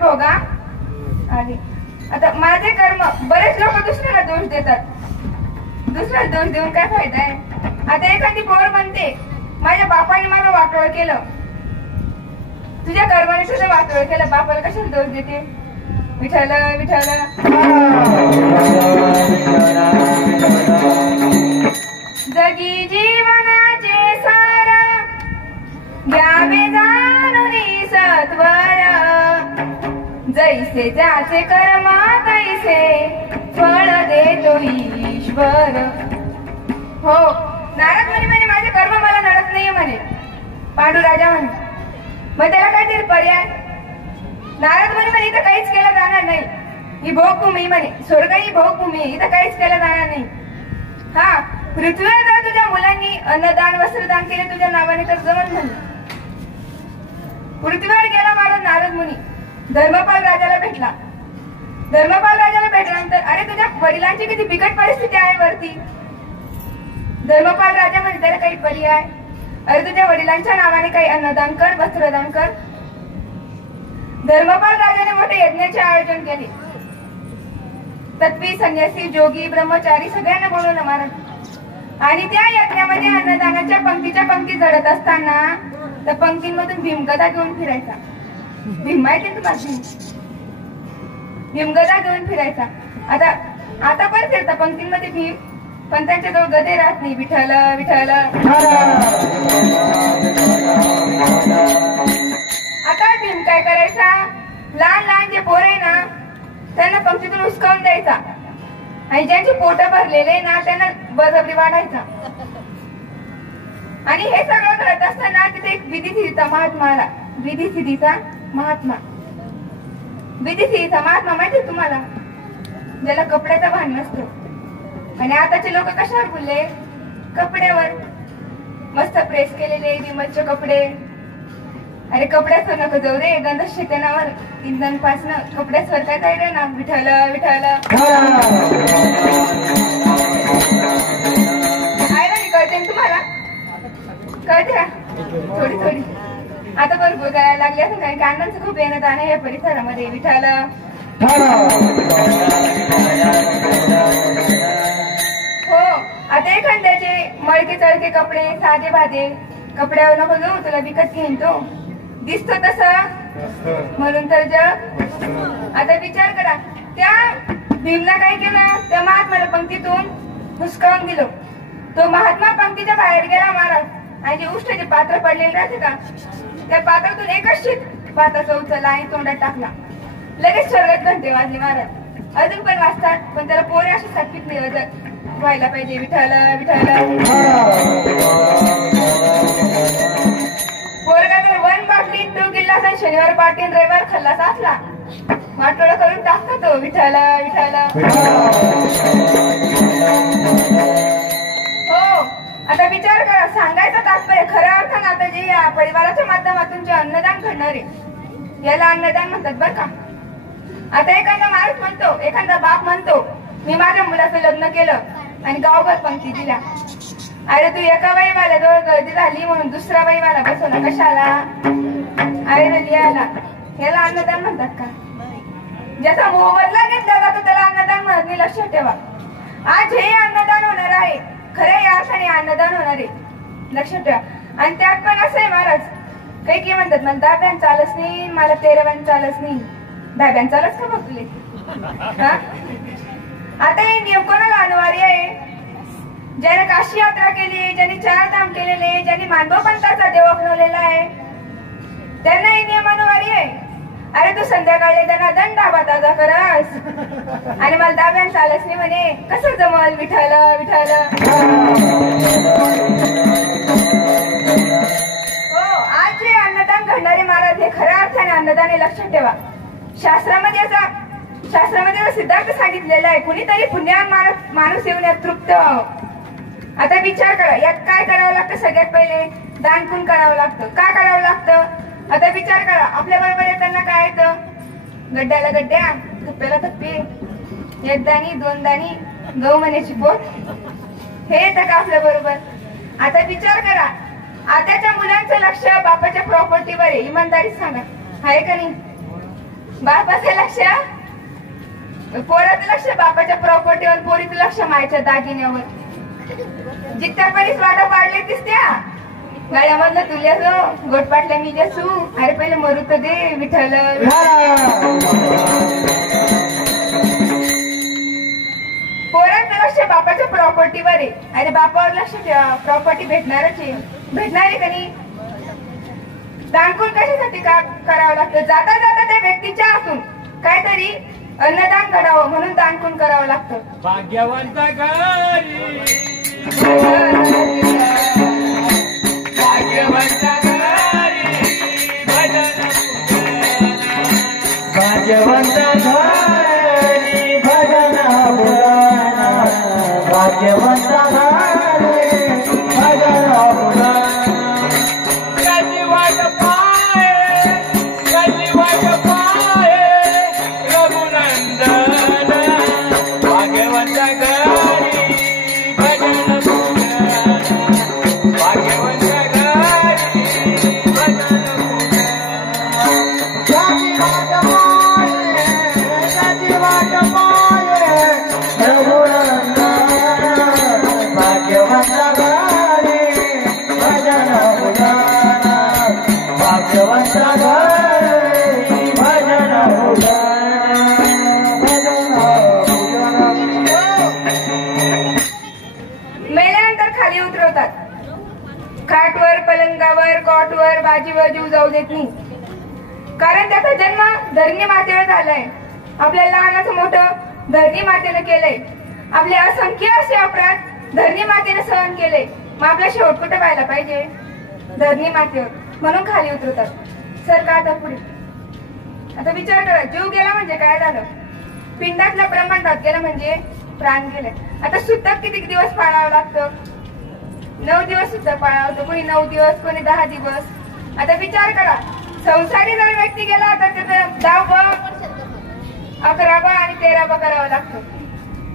भोगा आले. आता माझे कर्म, बरेच लोक दुसऱ्याला दोष देतात. दुसऱ्याला दोष देऊन काय फायदा आहे? आता एखादी पोर म्हणते, माझ्या बापाने मला वाटोळ केलं. तुझ्या कर्माने तुझं वाटोळ केलं, बापाला कशाला दोष देते? विठ्ठल विठ्ठल. जगी जीवनाचे सार, घ्यावे जाणून सत्वर, जैसे ज्याचे कर्म तैसे फळ देतो ईश्वर. हो, नारद मुनी म्हणे माझे कर्म मला नडत नाही म्हणे. पांडुराजा म्हणे, मग त्याला काहीतरी पर्याय? नारद मुनी म्हणे इथं काहीच केलं जाणार नाही. ही भोगभूमी म्हणे, स्वर्ग ही भोगभूमी, इथं काहीच केलं जाणार नाही. हा, पृथ्वीवर जर तुझ्या मुलांनी अन्नदान वस्त्रदान केले तुझ्या नावाने तर जमन म्हणे. पृथ्वीवर गेला महाराज नारद मुनी, धर्मपाल राजाला भेटला. धर्मपाल राजाला भेटल्यानंतर, अरे तुझ्या वडिलांची किती बिकट परिस्थिती आहे वरती. धर्मपाल राजा म्हणजे त्याला काही पर्याय? अरे तुझ्या वडिलांच्या नावाने काही अन्नदान कर, वस्त्रदान कर. धर्मपाल राजाने मोठे यज्ञाचे आयोजन केले. तत्वी, संन्यासी, जोगी, ब्रह्मचारी सगळ्यांना बोलवलं महाराज. आणि त्या यज्ञामध्ये अन्नदानाच्या पंक्तीच्या पंक्ती जडत असताना त्या पंक्तींमधून भीमगदा घेऊन फिरायचा. भीम माहिती तुम्हाला? भीमगदा घेऊन फिरायचा. आता पण फिरता पंक्तींमध्ये भीम, पण त्यांच्या जवळ गदे राहत नाही. विठ्ठल विठ्ठल. आता भीम काय करायचा, लहान लहान जे पोर आहे ना त्यांना पंक्तीतून उचकावून द्यायचा, आणि ज्यांची पोट भरलेले ना त्यांना बळजबरी वाढायचा. आणि हे सगळं करत असताना तिथे एक विधिसिद्धीचा महात्मा आला. विधिसिद्धीचा महात्मा. विधिसिद्धीचा महात्मा माहिती तुम्हाला? ज्याला कपड्याचा भान नसतो. आणि आताचे लोक कशावर बोलले? कपड्यावर. मस्त प्रेस केलेले विमलचे कपडे. अरे कपड्यावर नको जाऊ रे, गंध शेतनावर इंधन पासणं कपड्यावर काय काय रे ना. विठ्ठल विठ्ठल आयरणी कळते तुम्हाला? कळते का? थोडी थोडी. आता भरपूर करायला लागली असं काही कांदांचं खूप येणं जाणं या परिसरामध्ये. विठ्ठल हो. आता एखाद्याचे मळके चळके कपडे साधे भाधे कपड्यावर नको जाऊ, तुला विकत घेईन तो. दिसतो तसं म्हणून तर जग. आता विचार करा, त्या भीमला काय केलं? त्या महात्म्याला पंक्तीतून हुसकावून दिलं. तो महात्मा पंक्तीच्या बाहेर गेला महाराज आणि जे उष्टाचे पात्र पडलेले राहते का, त्या पात्रातून एकच शीत पात्राचा उचलला आणि तोंडात टाकला. लगेच स्वर्गात घंटे वाजले महाराज. अजून पण वाजतात, पण त्याला पोरे अशी सात्विक नियोजक व्हायला पाहिजे. विठ्ठल विठ्ठल पोरगा तर वन बाटली तो गिल्ला शनिवार पाटील रविवार खल्लास असला वाटोळा करून टाकतो तो. विठ्ठल विठ्ठल हो. आता विचार करा, सांगायचं तात्पर्य खऱ्या अर्थानं आता जे या परिवाराच्या माध्यमातून जे अन्नदान घडणार आहे याला अन्नदान म्हणतात बर का. आता एखादा माणूस म्हणतो, एखादा बाप म्हणतो, मी माझ्या मुलाचं लग्न केलं आणि गावभर पंक्ती दिल्या. अरे तू एका बाईवाला जवळ गर्दी झाली म्हणून दुसरा बाईवाला बसवला कशाला? अरे लिहायला. याला अन्नदान म्हणतात का? ज्याचा मोबदला घेतला जातो त्याला अन्नदान म्हणत नाही, लक्षात ठेवा. आज हे अन्नदान होणार आहे, खऱ्या या अर्थाने अन्नदान होणार आहे, लक्षात ठेवा. आणि त्यात पण असं आहे महाराज, काही की म्हणतात मला दाब्यान चालच नाही, मला तेरवान चालच नाही. दाब्यान चालच का बघले? आता हे नियम कोणाला अनिवार्य आहे? ज्याने काशी यात्रा केली, ज्यांनी 4 धाम केलेले, ज्यांनी मानव पंथाचा देव अपनवलेला आहे त्यांना हे नियम अनिवार्य आहे. अरे तू संध्याकाळी त्यांना दंडाबा ताजा करस आणि मला दाब्यान चालच नाही म्हणे, कसं जमल? विठ्ठल विठ्ठल हो. आज जे अन्नदान घडणारे महाराज हे खऱ्या अर्थाने अन्नदान आहे, लक्षात ठेवा. शास्त्रामध्ये सिद्धार्थ सांगितलेला आहे, कुणीतरी पुण्यान माणूस येऊन यात तृप्त व्हावं. आता विचार करा, यात काय करावं लागतं? सगळ्यात पहिले दान पुण्य करावं लागतं. का करावं लागतं? आता विचार करा, आपल्या बरोबर येताना काय येतं? गड्ड्याला गड्ड्या, थप्प्याला थप्पे, 1 दाणी 2 दाणी, गहू म्हणायची पोट, हे येतं का आपल्या बरोबर? आता विचार करा, आताच्या मुलांचं लक्ष बापाच्या प्रॉपर्टीवर आहे. इमानदारी सांगा, आहे का नाही? बापाचं लक्ष, पोराचं लक्ष बापाच्या प्रॉपर्टीवर, पोरीचं लक्ष मायच्या दागिन्यावर. जित्यापर्यंत वाटा पाडले दिसत्या गळ्यामधलं तुल्याच गोट पाटल्या मी जासू. अरे पहिले मरू तर दे. विठ्ठल पोराचं लक्ष बापाच्या प्रॉपर्टीवर आहे. अरे बापावर लक्ष ठेवा, प्रॉपर्टी भेटणारच आहे. भेटणार आहे का नाही? दानकुल कशासाठी करावं लागतं? जाता जाता त्या व्यक्तीच्या हातून काहीतरी अन्नदान घडावं म्हणून दानकुल करावं लागतं. भाग्यवंत घरी भाग्यवंत घरी भजन भाग्यवंत घरी भजन पुराण भाग्यवंत घरी भजन पुराण कधी वाट पाये कधी वाट पाये रघुनंदन भाग्यवंत घरी भजन पुराण भाग्यवंत घरी भजन मेल्यानंतर खाली उतरवतात. खाटवर, पलंगावर, कॉटवर, बाजीवर जीव जाऊ देत नाही. कारण त्याचा जन्म धरणी मातेवर झालाय. आपल्या लहानाचं मोठं धरणी मातेनं केलंय. आपले असंख्य असे अपराध धरणी मातेनं सहन केले. मग आपला शेवट कुठे व्हायला पाहिजे? धरणी मातेवर. म्हणून खाली उतरतात. सर का आता पुढे. आता विचार करा, जीव गेला म्हणजे काय झालं? पिंडातल्या ब्रह्मांडात गेलं म्हणजे प्राण गेले. आता सुतक किती दिवस पाळावं लागतं? 9 दिवस सुतक पाळावं लागतं. कोणी 9 दिवस, कोणी 10 दिवस. आता विचार करा, संसारी जर व्यक्ती गेला तर त्याचं 10वा, 11वा आणि 13वा करावं लागतं.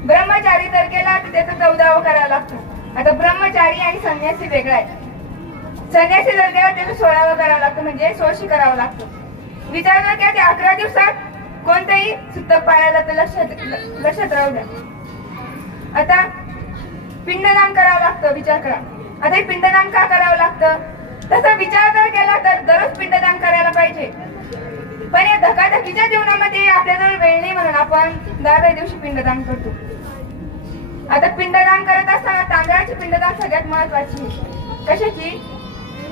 ब्रह्मचारी जर केला तर त्याचं 14वा करावं लागतं. आता ब्रह्मचारी आणि संन्यासी वेगळा आहे. संन्यासी जर गेला त्याचं 16वा करावं लागतं, म्हणजे 16शी करावं लागतं. विचार जर केला ते 11 दिवसात कोणतेही सुतक पाळायला तर लक्षात राहू द्या. आता पिंडदान करावं लागतं. विचार करा, आता हे पिंडदान का करावं लागतं? तसा विचार जर केला तर दररोज पिंडदान करायला पाहिजे. पण या धकाधकीच्या जीवनामध्ये आपल्याजवळ वेळ नाही म्हणून आपण 10व्या दिवशी पिंडदान करतो. आता पिंडदान करत असताना तांदळाची पिंडदान सगळ्यात महत्वाची. कशाची?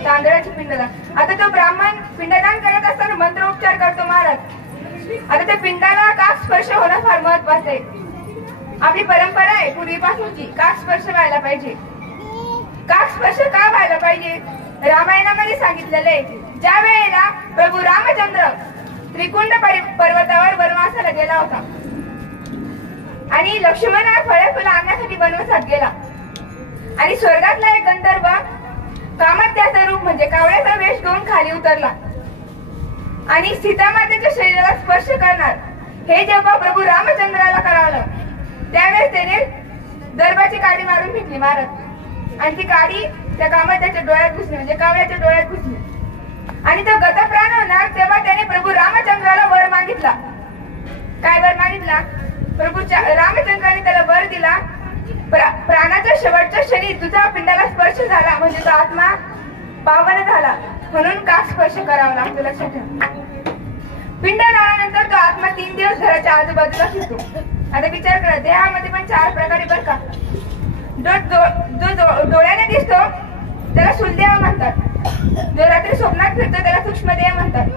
तांदळाची पिंडदान. आता तो ब्राह्मण पिंडदान करत असताना मंत्रोपचार करतो महाराज. आता त्या पिंडाला काक स्पर्श होणं फार महत्वाचं आहे. आपली परंपरा आहे पूर्वीपासूनची, काक स्पर्श व्हायला पाहिजे. काक स्पर्श का व्हायला पाहिजे? रामायणामध्ये सांगितलेलं आहे, ज्या वेळेला प्रभू रामचंद्र त्रिकुंड पर्वतावर वनवासाला गेला होता आणि लक्ष्मण फळे फुलं आणण्यासाठी वनवासात गेला आणि स्वर्गातला एक गंधर्व कामत्याचं रूप म्हणजे कावळ्याचा वेश घेऊन खाली उतरला आणि सीतामातेच्या शरीराला स्पर्श करणार हे जेव्हा प्रभू रामचंद्राला कळालं त्यावेळेस त्याने दर्भाची काडी मारून घेतली महाराज आणि ती काडी त्या कामत्याच्या डोळ्यात घुसली, म्हणजे कावळ्याच्या डोळ्यात घुसली आणि तो गतप्राण होणार तेव्हा त्याने प्रभू रामचंद्राला वर मागितला. काय वर मागितला? प्रभू रामचंद्राने त्याला वर दिला, प्राणाच्या शेवटच्या क्षणी तुझा पिंडाला स्पर्श झाला म्हणजे तो आत्मा पावन झाला, म्हणून काक स्पर्श करावा लागतो. लक्षात ठेवा. पिंडदानानंतर तो आत्मा 3 दिवस घराच्या आजूबाजूला फिरतो. आता विचार करा, देहामध्ये पण 4 प्रकारे बर का. जो डोळ्याने दिसतो त्याला स्थूलदेह म्हणतात. जो रात्री स्वप्नात फिरतो त्याला सूक्ष्मदेह म्हणतात.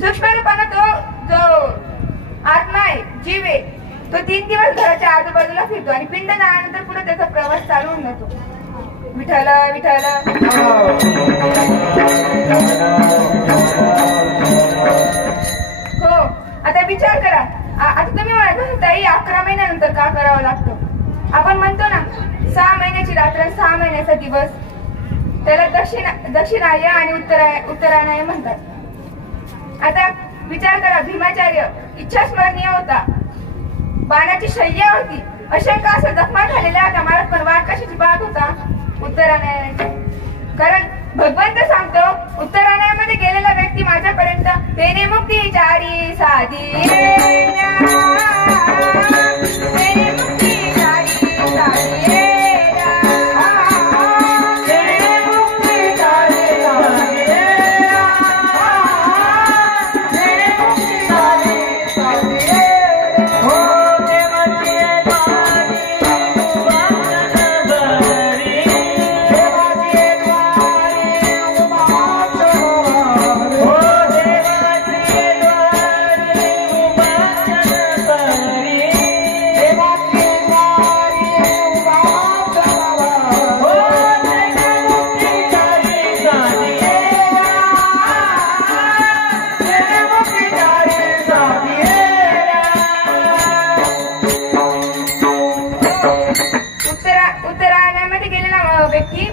सूक्ष्म रूपाने तो जो आत्मा आहे, जीव आहे, तो 3 दिवस घराच्या आजूबाजूला फिरतो आणि पिंडदानानंतर पुढे त्याचा प्रवास चालू होऊन जातो. विठ्ठल विठ्ठल. हो, आता विचार करा. आता तुम्ही म्हणाल ताई 11 महिन्यानंतर का करावं लागतं? आपण म्हणतो ना 6 महिन्याची रात्र 6 महिन्याचा दिवस, त्याला दक्षिणाय आणि उत्तरायण म्हणतात. आता विचार करा, भीमाचार्य इच्छास्मरणीय होता, बाणाची शय्या होती, अशंका असं जखमा झालेल्या होत्या, मला पण वाट कशाची पाहत होता? उत्तरायणाची. कारण भगवंत सांगतो उत्तरायणामध्ये गेलेला व्यक्ती माझ्यापर्यंत तेने मुक्ती चारी साधी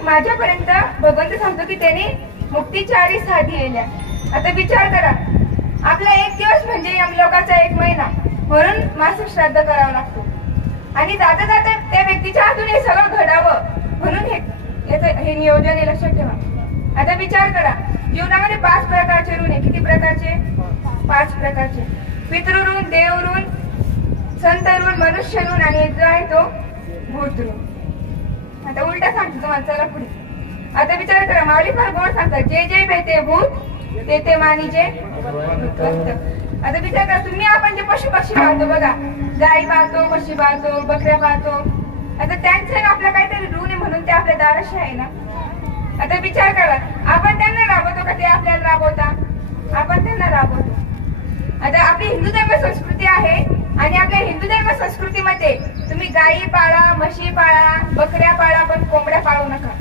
माझ्यापर्यंत भगवंत सांगतो की त्याने मुक्तीचारी साधी येल्या. आता विचार करा, आपला 1 दिवस म्हणजे यमलोकाचा 1 महिना, म्हणून मासिक श्राद्ध करावं लागतो आणि जाता जाता त्या व्यक्तीच्या हातून हे सगळं घडावं म्हणून हे नियोजन आहे. लक्षात ठेवा. आता विचार करा, जीवनामध्ये 5 प्रकारचे ऋण आहे. किती प्रकारचे? 5 प्रकारचे. पितृऋण, देवऋण, संत ऋण, मनुष्य ऋण आणि एक जो आहे तो भूत ऋण. आता उलटा सांगतो तुम्हाला, चला पुढे. आता विचार करा, माऊली फार गोड सांगतात, जे जे बेते भूत ते ते मानीचे. आता विचार करा, तुम्ही आपण जे पशु पक्षी पाहतो बघा, गाई पाहतो, म्हशी पाहतो, बकऱ्या पाहतो, आता त्यांचं आपलं काहीतरी ऋण आहे म्हणून ते आपल्या दाराशी आहे ना. आता विचार करा, आपण त्यांना राबवतो का ते आपल्याला राबवता? आपण त्यांना राबवतो. आता आपली हिंदू धर्म संस्कृती आहे आणि आपल्या हिंदू धर्म संस्कृतीमध्ये तुम्ही गायी पाळा, म्हशी पाळा, बकऱ्या पाळा, पण कोंबड्या पाळू नका.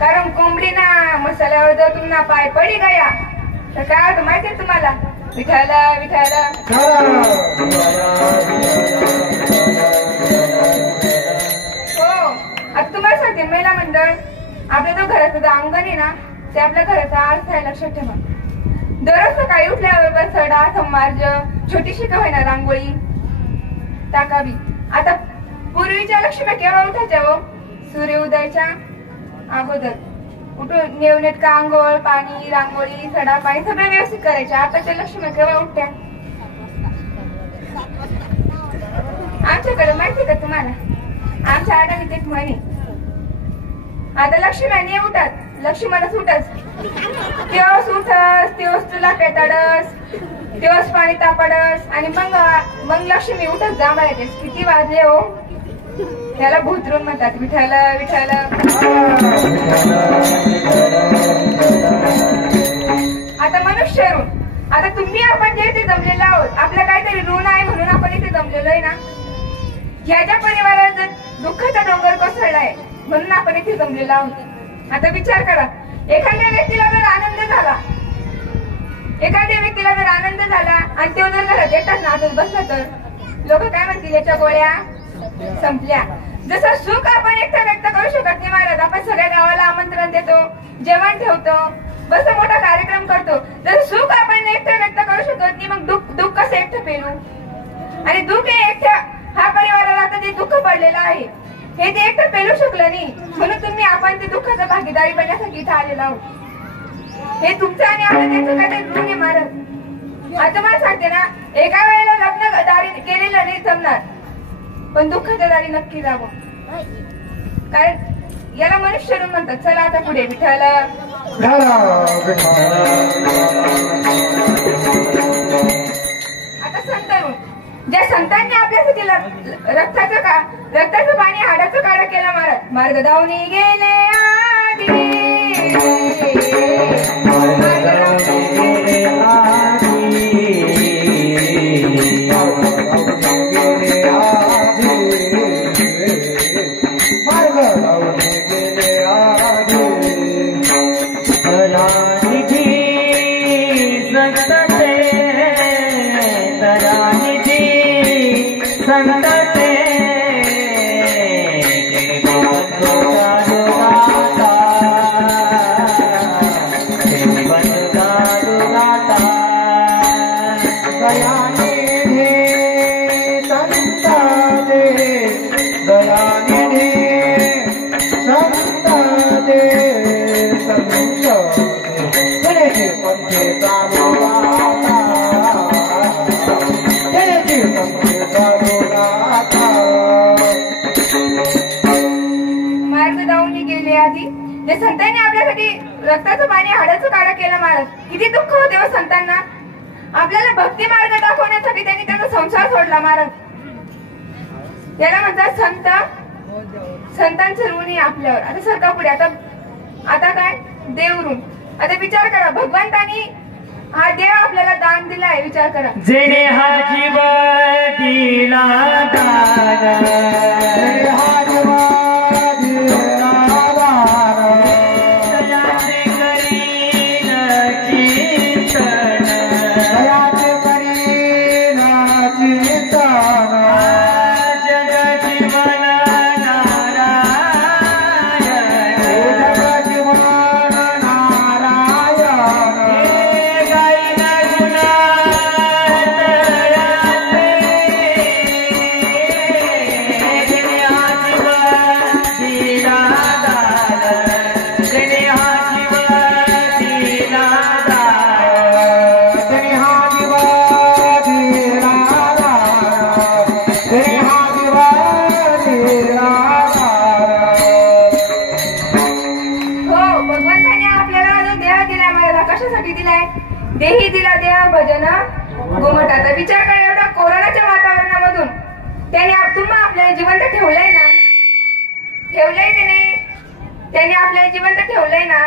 कारण कोंबडीना मसाल्यावर जर तुम्हाला पाय पडी गया तर काय होतं माहितीये तुम्हाला? विठाला विठाला. हो, आता तुम्हाला सांगते, महिला मंडळ आपल्या जो घराचं जो अंगण आहे ना, ते आपल्या घराचा अर्थ आहे, लक्षात ठेवा. दररोज सकाळी उठल्याबरोबर सडा संमार्ज छोटीशी का होईना रांगोळी टाकावी. आता पूर्वीच्या लक्ष्मी केव्हा उठायच्या हो? सूर्य उदयाच्या अगोदर उठून नेवनेटका आंघोळ, पाणी, रांगोळी, सडा पाणी सगळं व्यवस्थित करायचे. आताच्या लक्ष्मी केव्हा उठत्या? आमच्याकडे माहिती का तुम्हाला, आमच्या आडावीत एक म्हणे, आता लक्ष्मी नाही उठत, लक्ष्मणच उठस. तेव्हाच उठस, तेव्हाच तुला पेटाडस, तेव्हाच पाणी तापाडस आणि मग लक्ष्मी उठत जांभळायतेस. किती वाजले हो? त्याला भूतरून म्हणतात. विठ्ठल विठ्ठल. आता मनुष्य ऋण, आता तुम्ही आपण जे इथे जमलेलो आहोत, आपलं काहीतरी ऋण आहे म्हणून आपण इथे जमलेलो आहे ना. ह्याच्या परिवारात जर दुःखाचा डोंगर कोसळलाय म्हणून आपण इथे जमलेलो आहोत. आता विचार करा, एखाद्या व्यक्तीला जर आनंद झाला, एखाद्या व्यक्तीला जर आनंद झाला आणि तो जर घरात एकटाच नाचत बसला तर लोक काय म्हणतील, याच्या गोळ्या संपल्या. जसं सुख आपण एकटा व्यक्त करू शकत नाही महाराज, आपण सगळ्या गावाला आमंत्रण देतो, जेवण ठेवतो, बस मोठा कार्यक्रम करतो. जर सुख आपण एकटा व्यक्त करू शकत नाही, मग दुःख कसं एकटं पेलू? आणि दुःख हे एकट्या हा परिवाराला आता जे दुःख पडलेलं आहे हे ते एकटं पेलू शकलं नाही, म्हणून तुम्ही आपण ते दुःखाचा भागीदारी बनण्यासाठी इथं आलेलो आहोत. हे तुमचं आणि आता त्याचं काहीतरी ऋण आहे महाराज. आता मला सांगते ना, एका वेळेला लग्न दारी केलेलं नाही जमणार, पण दुःखाच्या दारी नक्की जावं, कारण याला मनुष्य ऋण म्हणतात. चला आता पुढे. विठ्ठल. आता संत ऋण, ज्या संतांनी आपल्यासाठी रक्ताचं पाणी हाडाचं काढा केला महाराज. मार्ग दावणी गेले आधी, जे संतांनी आपल्यासाठी रक्ताचं पाणी हाडाचं काढा केलं महाराज. किती दुःख होते हो संतांना. आपल्याला भक्ती मार्ग दाखवण्यासाठी त्यांनी त्यांचा संसार सोडला महाराज. याला म्हणतात संत. संतांचं ऋण आहे आपल्यावर. आता सरका पुढे. आता काय? देव ऋण. आता विचार करा, भगवंतानी हा देव आपल्याला दान दिलाय. विचार करा, जेने हा जीव दिला दान, हा जीव देही दिला देव भजन घुमटाचा. विचार करा, एवढ्या कोरोनाच्या वातावरणामधून त्याने तुम्हाला आपल्याला जिवंत ठेवलंय ना. ठेवलंय की नाही? त्याने आपल्याला जिवंत ठेवलंय ना.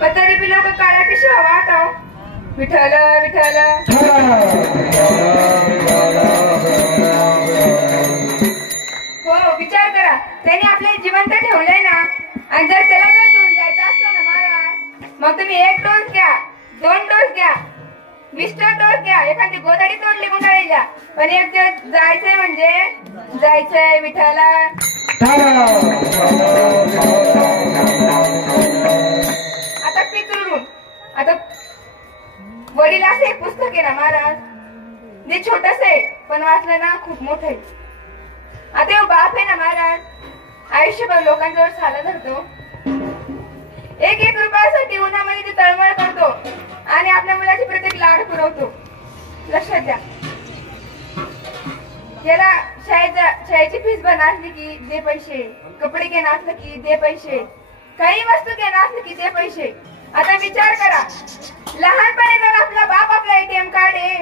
मग तरी बी लोक काळ्या पिशव्या वाटाव. विठ्ठल विठ्ठल. हो, विचार करा, त्याने आपल्याला जिवंत ठेवलंय ना. आणि जर त्याला जर घेऊन जायचं असलं ना महाराज, मग तुम्ही 1 डोस घ्या, 2 डोस घ्या, मिस्टर तोडक्या एखादी गोधडी तोडली गुंडाळीला पण एक दिवस जायचंय म्हणजे जायचंय विठाला. आता पितृऋण आता वडील असं एक पुस्तक आहे ना महाराज जे छोटस आहे पण वाचलं ना खूप मोठं आहे. आता हे बाप आहे ना महाराज आयुष्यभर लोकांजवळ साला धरतो. एक एक रुपयासाठी उन्हामध्ये ते तळमळ करतो आणि आपल्या मुलाची प्रत्येक लाड पुरवतो. लक्षात द्या याला शाळेची फीस भरणं असली की दे पैसे, कपडे घेणं असलं की दे पैसे, काही वस्तू घेणं असलं की दे पैसे. आता विचार करा लहानपणी जर आपला बाप आपला ATM कार्ड आहे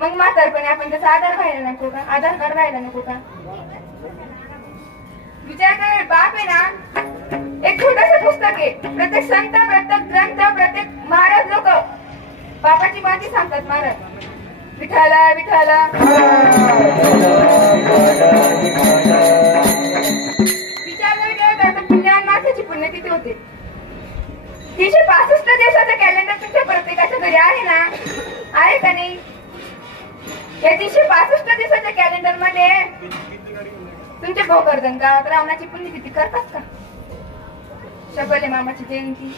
मग म्हातारपणे आपण त्याचा आधार व्हायला नको का, आधार कार्ड व्हायला नको का. विचार कर बाप आहे ना एक छोटस पुस्तक आहे. प्रत्येक संत प्रत्येक ग्रंथ प्रत्येक महाराज लोक बापाची माहिती सांगतात. महाराज विठाला विठाला विचार जर केला तर पुण्यान माणसाची पुण्य किती होते. 365 दिवसाचं कॅलेंडर तुमच्या प्रत्येकाच्या घरी आहे ना, आहे का नाही. या 365 दिवसाच्या कॅलेंडर मध्ये तुमचे भोकरदन गावात रावणाची पुण्यतिथी करतात का. शबले मामाची जयंती,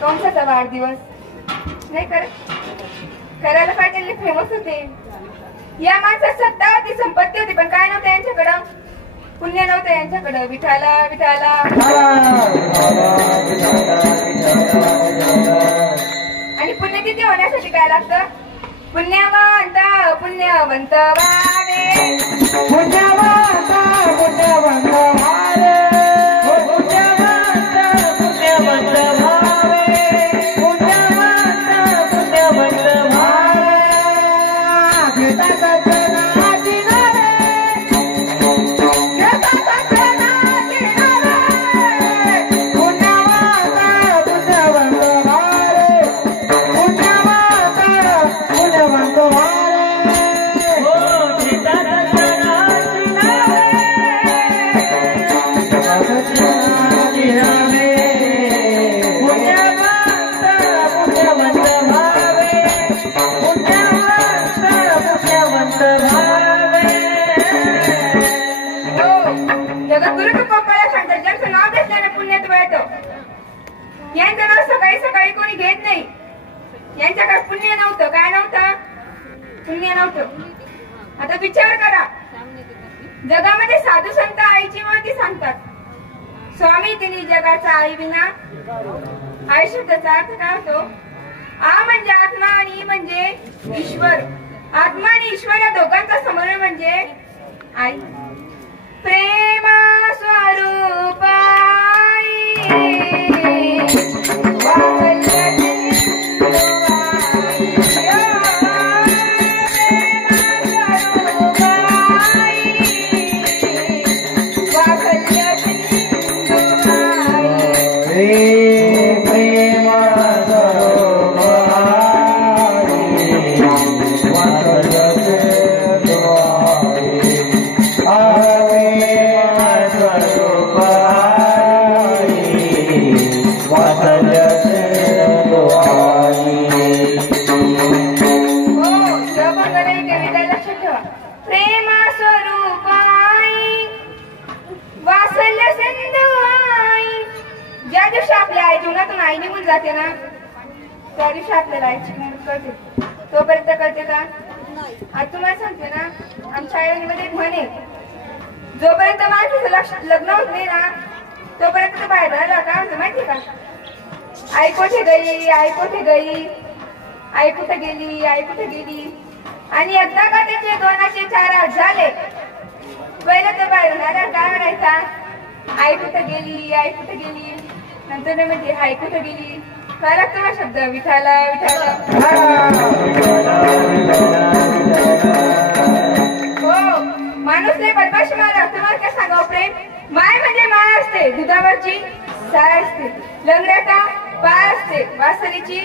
कंसाचा वाढदिवस नाही करत. करायला पाहिजे फेमस होते. या माणसात सत्ता होती संपत्ती होती पण काय नव्हतं यांच्याकडं, पुण्य नव्हतं यांच्याकडं. विठाला विठाला आणि पुण्यतिथी होण्यासाठी काय लागतं. पुण्यवंत पुण्यवंत वारे पुण्यवंत पुण्यवंत वारे पुण्यवंत पुण्यवंत वारे पुण्यवंत पुण्यवंत वारे घेता कचनाची नारे घेता कचनाची नारे पुण्यवंत पुण्यवंत वारे पुण्यवंत पुण्यवंत वारे हो घेता कचनाची नारे कचनाची नारे पुण्यवंत पुण्यवंत भावे पुण्यवंत पुण्यवंत भावे. हो जगद्गुरु तुकोबाला सांगतात ज्यांचं नाव घेतल्याने पुण्यात मिळतं. यांचं नाव सकाळी सकाळी कोणी घेत नाही. यांच्याकडे पुण्य नव्हतं. काय नव्हतं. पुण्य नव्हतं. आता विचार करा जगामध्ये साधू संत आईची महती सांगतात. स्वामी तिने जगाचा आई विना. आई शब्दाचा अर्थ काय होतो. आ म्हणजे आत्मा आणि ई म्हणजे ईश्वर. आत्मा आणि ईश्वर या दोघांचा समन्वय म्हणजे आई. प्रेम स्वरूप आई निघून जाते ना त्या दिवशी आपल्याला आईची किंमत कळते. तोपर्यंत कळते का. आज तुम्हाला सांगते ना आमच्या आईमध्ये एक म्हणे जोपर्यंत माणसाचं लग्न होत नाही ना तोपर्यंत तो बाहेर राहिला. काय म्हणतो माहिती का. आई कुठे गई आई कुठे गई आई कुठे गेली आई कुठे गेली. आणि एकदा का त्याचे 2-4 हात झाले पहिलं तो बाहेर राहिला काय म्हणायचा आई कुठे गेली आई कुठे गेली. नंतर म्हणजे आई कुठे गेली. काय लागतो हा शब्द विठाला विठाला. हो माणूस लय बदमाश मारा. तुम्हाला काय सांगावं प्रेम. माय म्हणजे माय असते दुधावरची साय असते. लंगड्याचा पाय असते वासरीची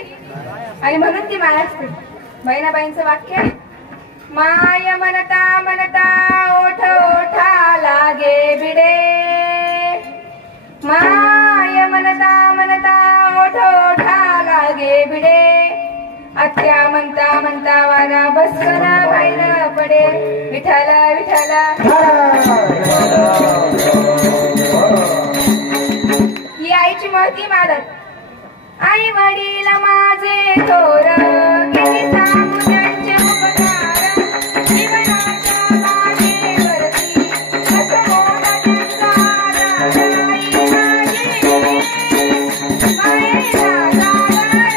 आणि म्हणून ती माय असते. बहिणाबाईंचं वाक्य माय म्हणता म्हणता ओठ ओठा लागे भिडे. माय म्हणता म्हणता ओठ ओठा लागे भिडे. आत्या म्हणता म्हणता वारा बसना बाहेर पडे विठाला विठाला ही आईची महती मारत आई वडील माझे थोर किती सांगू त्यांचे उपकार जीवनाच्या बागेवरती कसं मोठा त्यांचा आधार आई माझी मायेचा सागर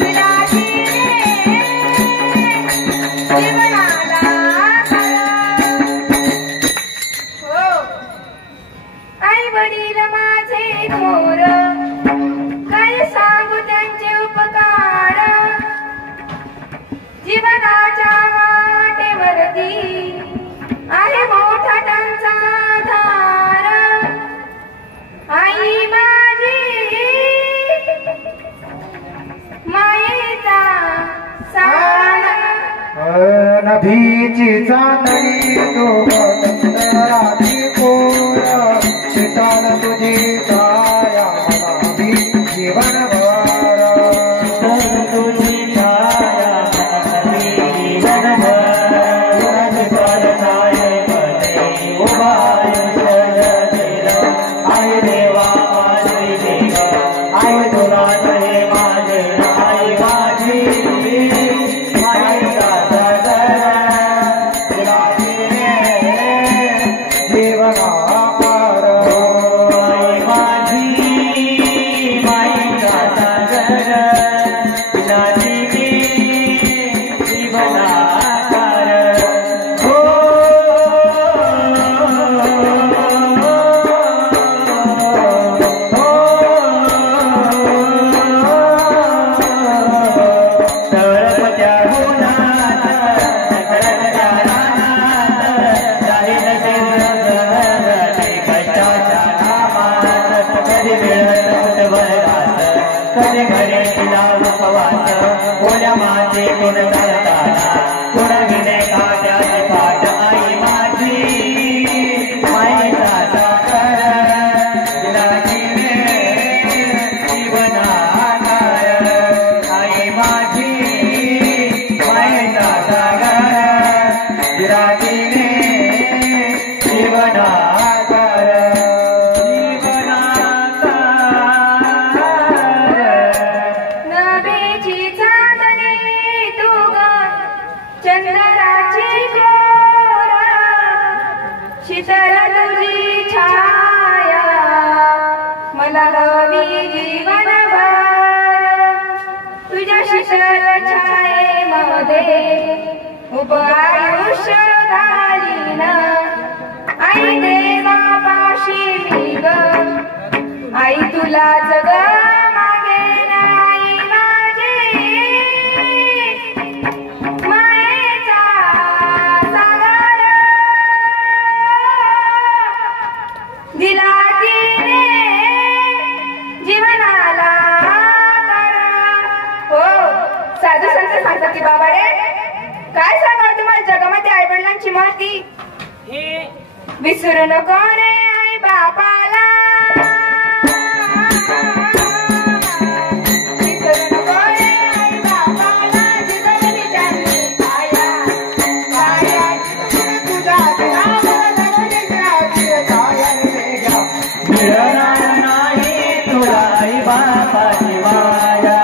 विलासी जीवनाला हो आई वडील माझे थोर काय सांगू त्यांचे उपकार जीवनाच्या वाटेवरती आहे मोठा त्यांचा आधार आई माझी मायेचा सारा नभीची चांदणी तो राधी कोर शीतल तुझी छाया मला भी जीवनभर तुझी छाया जीवनभर शीतल छाये मध्ये उभा आई देवा माझी देवा आई तुला जय माझे आई माझी उभ आयुष्य घालीन आई देवा पाशी मी ग आई तुला जग मागेन आई माझी मायेचा सागर दिला तिने जीवनाला कर हो साधू संत सांगतात की बाबा रे काय सांगाल तुम्हाला जगामध्ये आई वडिलांची महती विसरू नको रे आई बापाला विसरू नको रे आई बापाला जिजवली त्यांनी पाया पाया तुझा मिळणार नाही तुला आई बापाची माया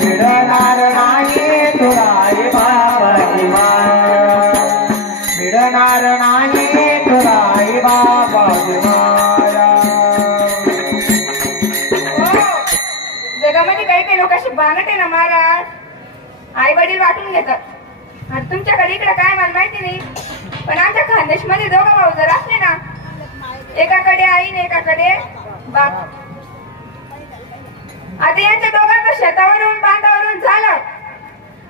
मिळणार नाही तुला आई बापाची माया मिळणार नाही तुला आई बापाची माया जगामध्ये काही काही लोक अशी बाणट आहे ना महाराज आई वडील वाटून घेतात आणि तुमच्याकडे इकडे काय मला माहिती नाही पण आमच्या खानदेशमध्ये दोघं भाऊ जर असले ना एकाकडे आई आणि एकाकडे बाप आता यांच्या दोघांचं शेतावरून बांधावरून झालं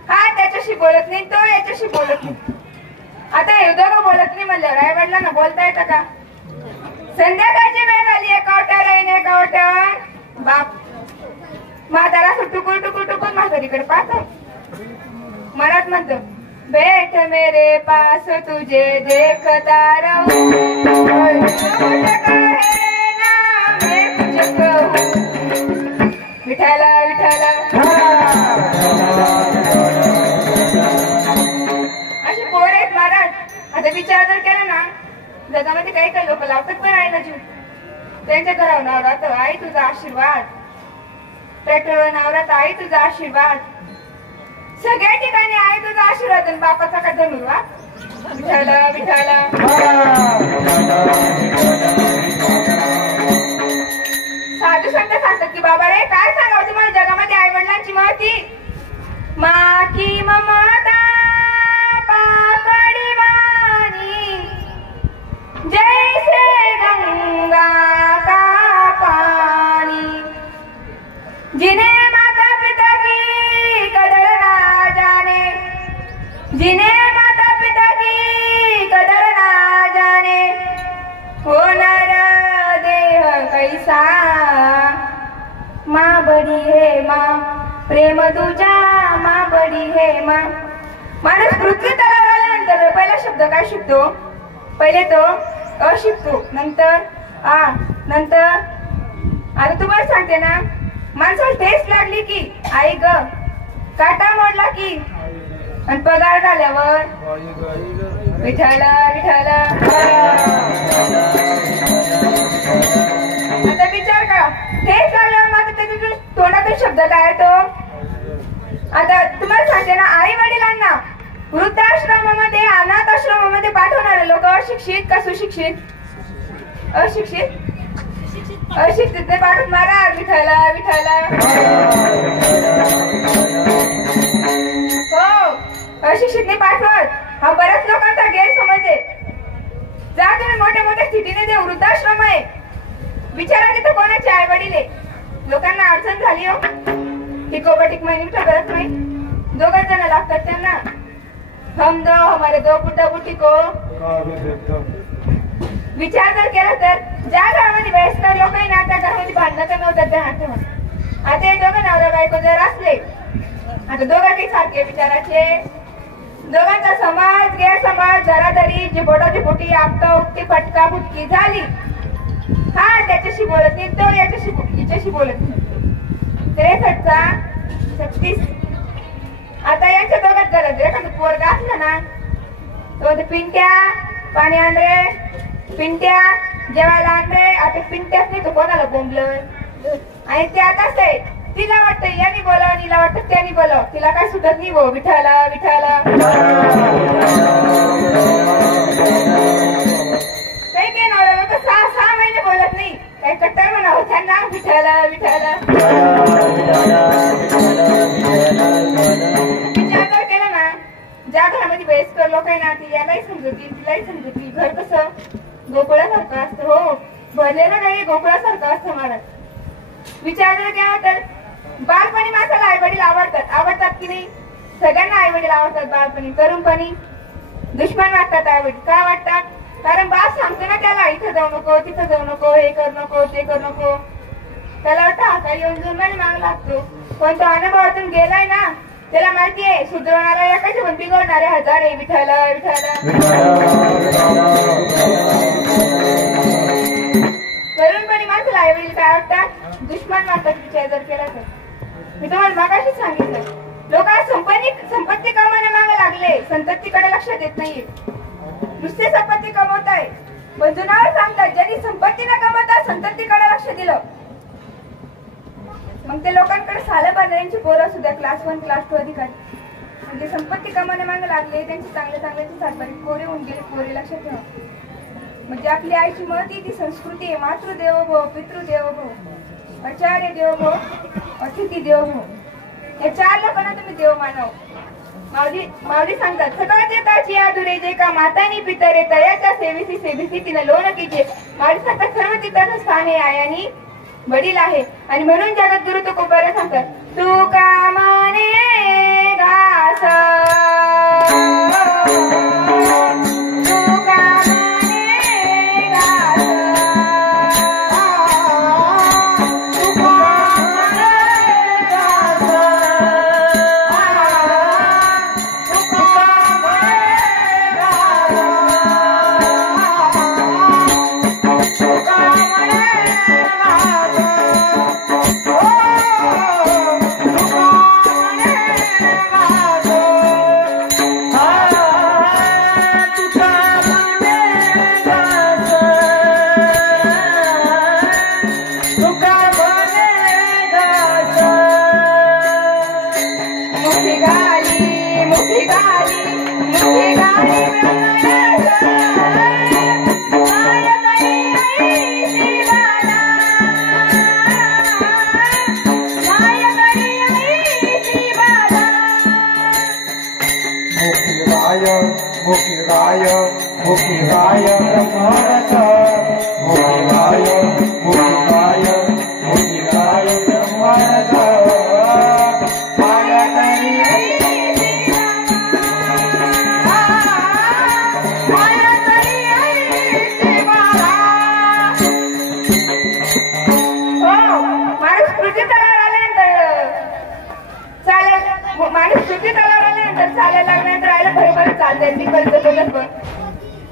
हा त्याच्याशी बोलत नाही तो याच्याशी बोलत नाही आता हे दोघं बोलत नाही म्हणलं आई वडिलांना बोलता येतं का संध्याकाळची वेळ झाली एका ओट्यावर आई एका ओट्यावर बाप म्हातारा असं टुकूर टुकूर टुकूर म्हातारीकडे पाहतो मनात म्हणतो बैठ मेरे पास तुझे देखता रहूं विठाला विठाला जगामध्ये काही काही लोक लावतात पण आईला जीव. त्यांच्या घरावर नवरा तर आई तुझा आशीर्वाद, ट्रॅक्टरवर नवरा तर आई तुझा आशीर्वाद, सगळ्या ठिकाणी आई तुझा आशीर्वाद आणि बापाचा काय धनुर्वाद. विठाल विठाल. साधू संत सांगतात की बाबा रे काय सांगावं तुम्हाला जगामध्ये आई वडिलांची महती. माकी ममता पाकडी वाणी जैसे गंगा का पानी, जिन्हें माता पिता की कदर ना जाने, जिन्हें माता पिता की कदर ना जाने, होणार देह कैसा. माँ बड़ी है माँ, प्रेम तुझा माँ बड़ी है माँ. माणूस पृथ्वी तलावर आल्यानंतर पहिला शब्द काय शिकतो. पहिले तो अ शिकतो, नंतर आ, नंतर आता तुम्हाला सांगते ना, माणसाला ठेस लागली की आई ग, काटा मोडला की, आणि पगार झाल्यावर विठाल विठाल. आता विचार करा, ठेस लागल्यावर मात्र त्याच्या तोंडातून शब्द काय येतो. आता तुम्हाला सांगते ना, आई वडिलांना वृद्धाश्रमामध्ये अनाथ आश्रमामध्ये पाठवणारे लोक अशिक्षित का सुशिक्षित. अशिक्षित. अशिक्षित ते पाठवून मारा. विठाला विठाला. हो, अशिक्षित ने पाठवत हा बऱ्याच लोकांचा गैरसमज आहे. जा तुम्ही मोठ्या मोठ्या स्थितीने जे वृद्धाश्रम आहे, विचारा तिथं कोणाचे आई वडील आहे. लोकांना अडचण झाली हो, टिकोबटिक महिने करत नाही, दोघच जण लागतात त्यांना. हम दो हमारे दो पुट्टा पुट्टी को. विचार जर केला तर ज्या घरामध्ये वयस्कर लोक आहे ना, त्या घरामध्ये भांडणं कमी होतात. त्या आठवण आता हे दोघं नवरा बायको जर असले, आता दोघांचे सारखे विचाराचे, दोघांचा समाज गैरसमाज जरादरी जिबोटी आपटा उपटी फटका फुटकी झाली. हा त्याच्याशी बोलत नाही, तो याच्याशी बोलत नाही. 63 आता यांच्या दोघात गरज एखादं पोरगा असलं ना, तो पिंट्या पाणी आण रे, पिंट्या जेवायला आण रे. आता पिंट्याच नाही तो कोणाला बोंबलं. आणि ते आता आहे, तिला वाटतं यांनी बोलावं, तिला वाटतं त्यांनी बोलावं, तिला काय सुटत नाही. भो विठाला विठाला. काही काही नवरा लोक 6 महिने बोलत नाही, काही कट्टर म्हणावं त्यांना. विठाला विठाला. विचार केला ना, ज्या घरामध्ये वयस्कर लोक आहे ना, ती यालाही समजतील तिलाही समजतील. घर कसं गोकुळासारखं असतं. हो, भरलेलं नाही, गोकुळासारखं असतं महाराज. विचार जर केला तर बालपणी माणसाला आई वडील आवडतात की नाही. सगळ्यांना आई वडील आवडतात. बालपणी तरुणपणी दुश्मन वाटतात आई वडील. का वाटतात? कारण बाळ सांगतो ना त्याला, इथं जाऊ नको, तिथं जाऊ नको, हे कर नको, ते कर नको. त्याला वाटतं हा काही येऊन जाऊन माग लागतो. पण तो अनुभवातून गेलाय ना, त्याला माहितीये सुधरवणारा एकाचे पण बिघडणारे 1000 आहे. विठाला विठाला. तरुणपणी माणसाला आई वडील काय वाटतात? दुश्मन वाटतात. विचार जर केला तर मी तुम्हाला मागाशीच सांगितलं, लोक संपत्ती कमावण्या मागे लागले, संततीकडे लक्ष देत नाहीये. नुसते संपत्ती कमवत आहे, पण जुनावर सांगतात ज्यांनी संपत्ती न कमवता संततीकडे लक्ष दिलं, मग ते लोकांकडे सालं बांधण्याची पोरं सुद्धा क्लास 1 क्लास 2 अधिकारी म्हणजे संपत्ती कमावण्या मागे लागले. त्यांची चांगल्याची सातबारी कोरी होऊन गेली. पोरी लक्षात ठेवा. म्हणजे आपली आईची महती ती संस्कृती आहे. मातृदेवो भव, पितृदेवो भव, आचार्य देवो भव, अतिथी देवो भव. या 4 लोकांना तुम्ही देव मानव. माऊली सांगतात, सगळं देताची आदुरे जे का मातानी पितरे तयाच्या सेविसी तिने लोन कीजे. माऊली सांगतात सर्व चित्ताचं स्थान हे आयानी वडील आहे. आणि म्हणून जगत गुरु तुकोबारा सांगतात, तू का माने घास Ah! मुखिराय ब्रह्मरथ मुखिराय मुखिराय मुखिराय ब्रह्मरथ माया करी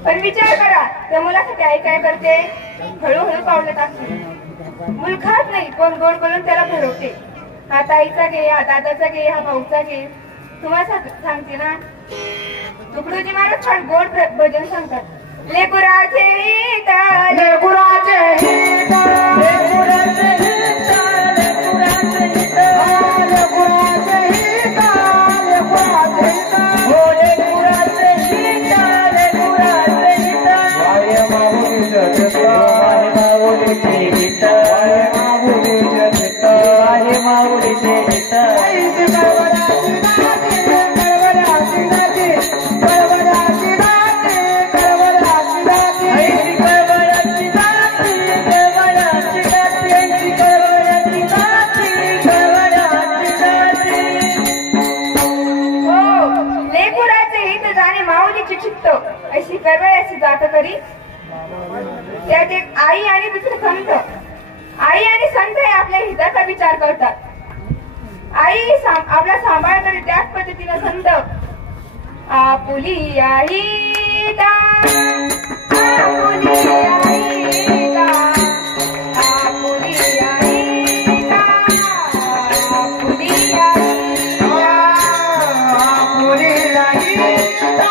पण विचार करा त्या मुलासाठी आई काय करते हळूहळू पावलं टाकते मूल खात नाही पण गोड बोलून त्याला भरवते हा ताईचा घे हा दादाचा घे हा भाऊचा घे तुम्हाला सांगते ना तुकडोजी महाराज छान गोड भजन सांगतात लेकुराचे हित लेकुराचे हित लेकुराचे हित लेकुराचे हित लेकुराचे हित लेकुराचे हित हो लेकुराचे हित लेकुराचे हित वाय माऊलीचे चित्त वाय माऊलीचे चित्त वाय माऊलीचे चित्त वाय माऊलीचे चित्त आईची बळवडाची नाती बळवडाची नाती बळवडाची नाती आईची बळवडाची नाती बळवडाची नाती आईची बळवडाची नाती बळवडाची नाती हो लेकुराचे हित जाणे माऊलीचे चित्त अशी करवयाची जात करी त्यात एक आई आणि दुसरे संत आई आणि संत हे आपल्या हिताचा विचार करतात आई आपला सांभाळ करते त्याच पद्धतीने संत आपुली आईता आपुली आईता आपुली आईता आपुली आईता आपुली आईता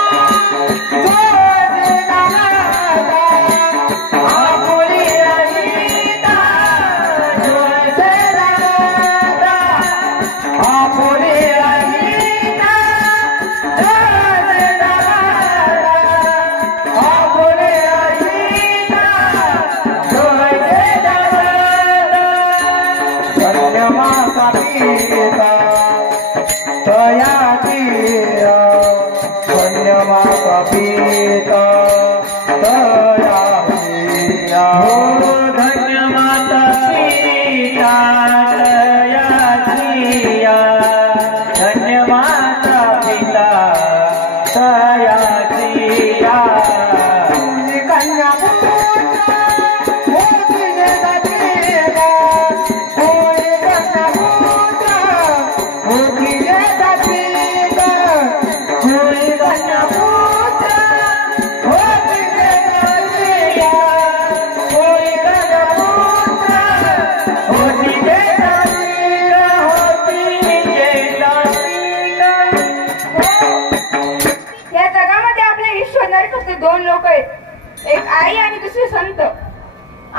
दोन लोक आहेत एक आई आणि दुसरे संत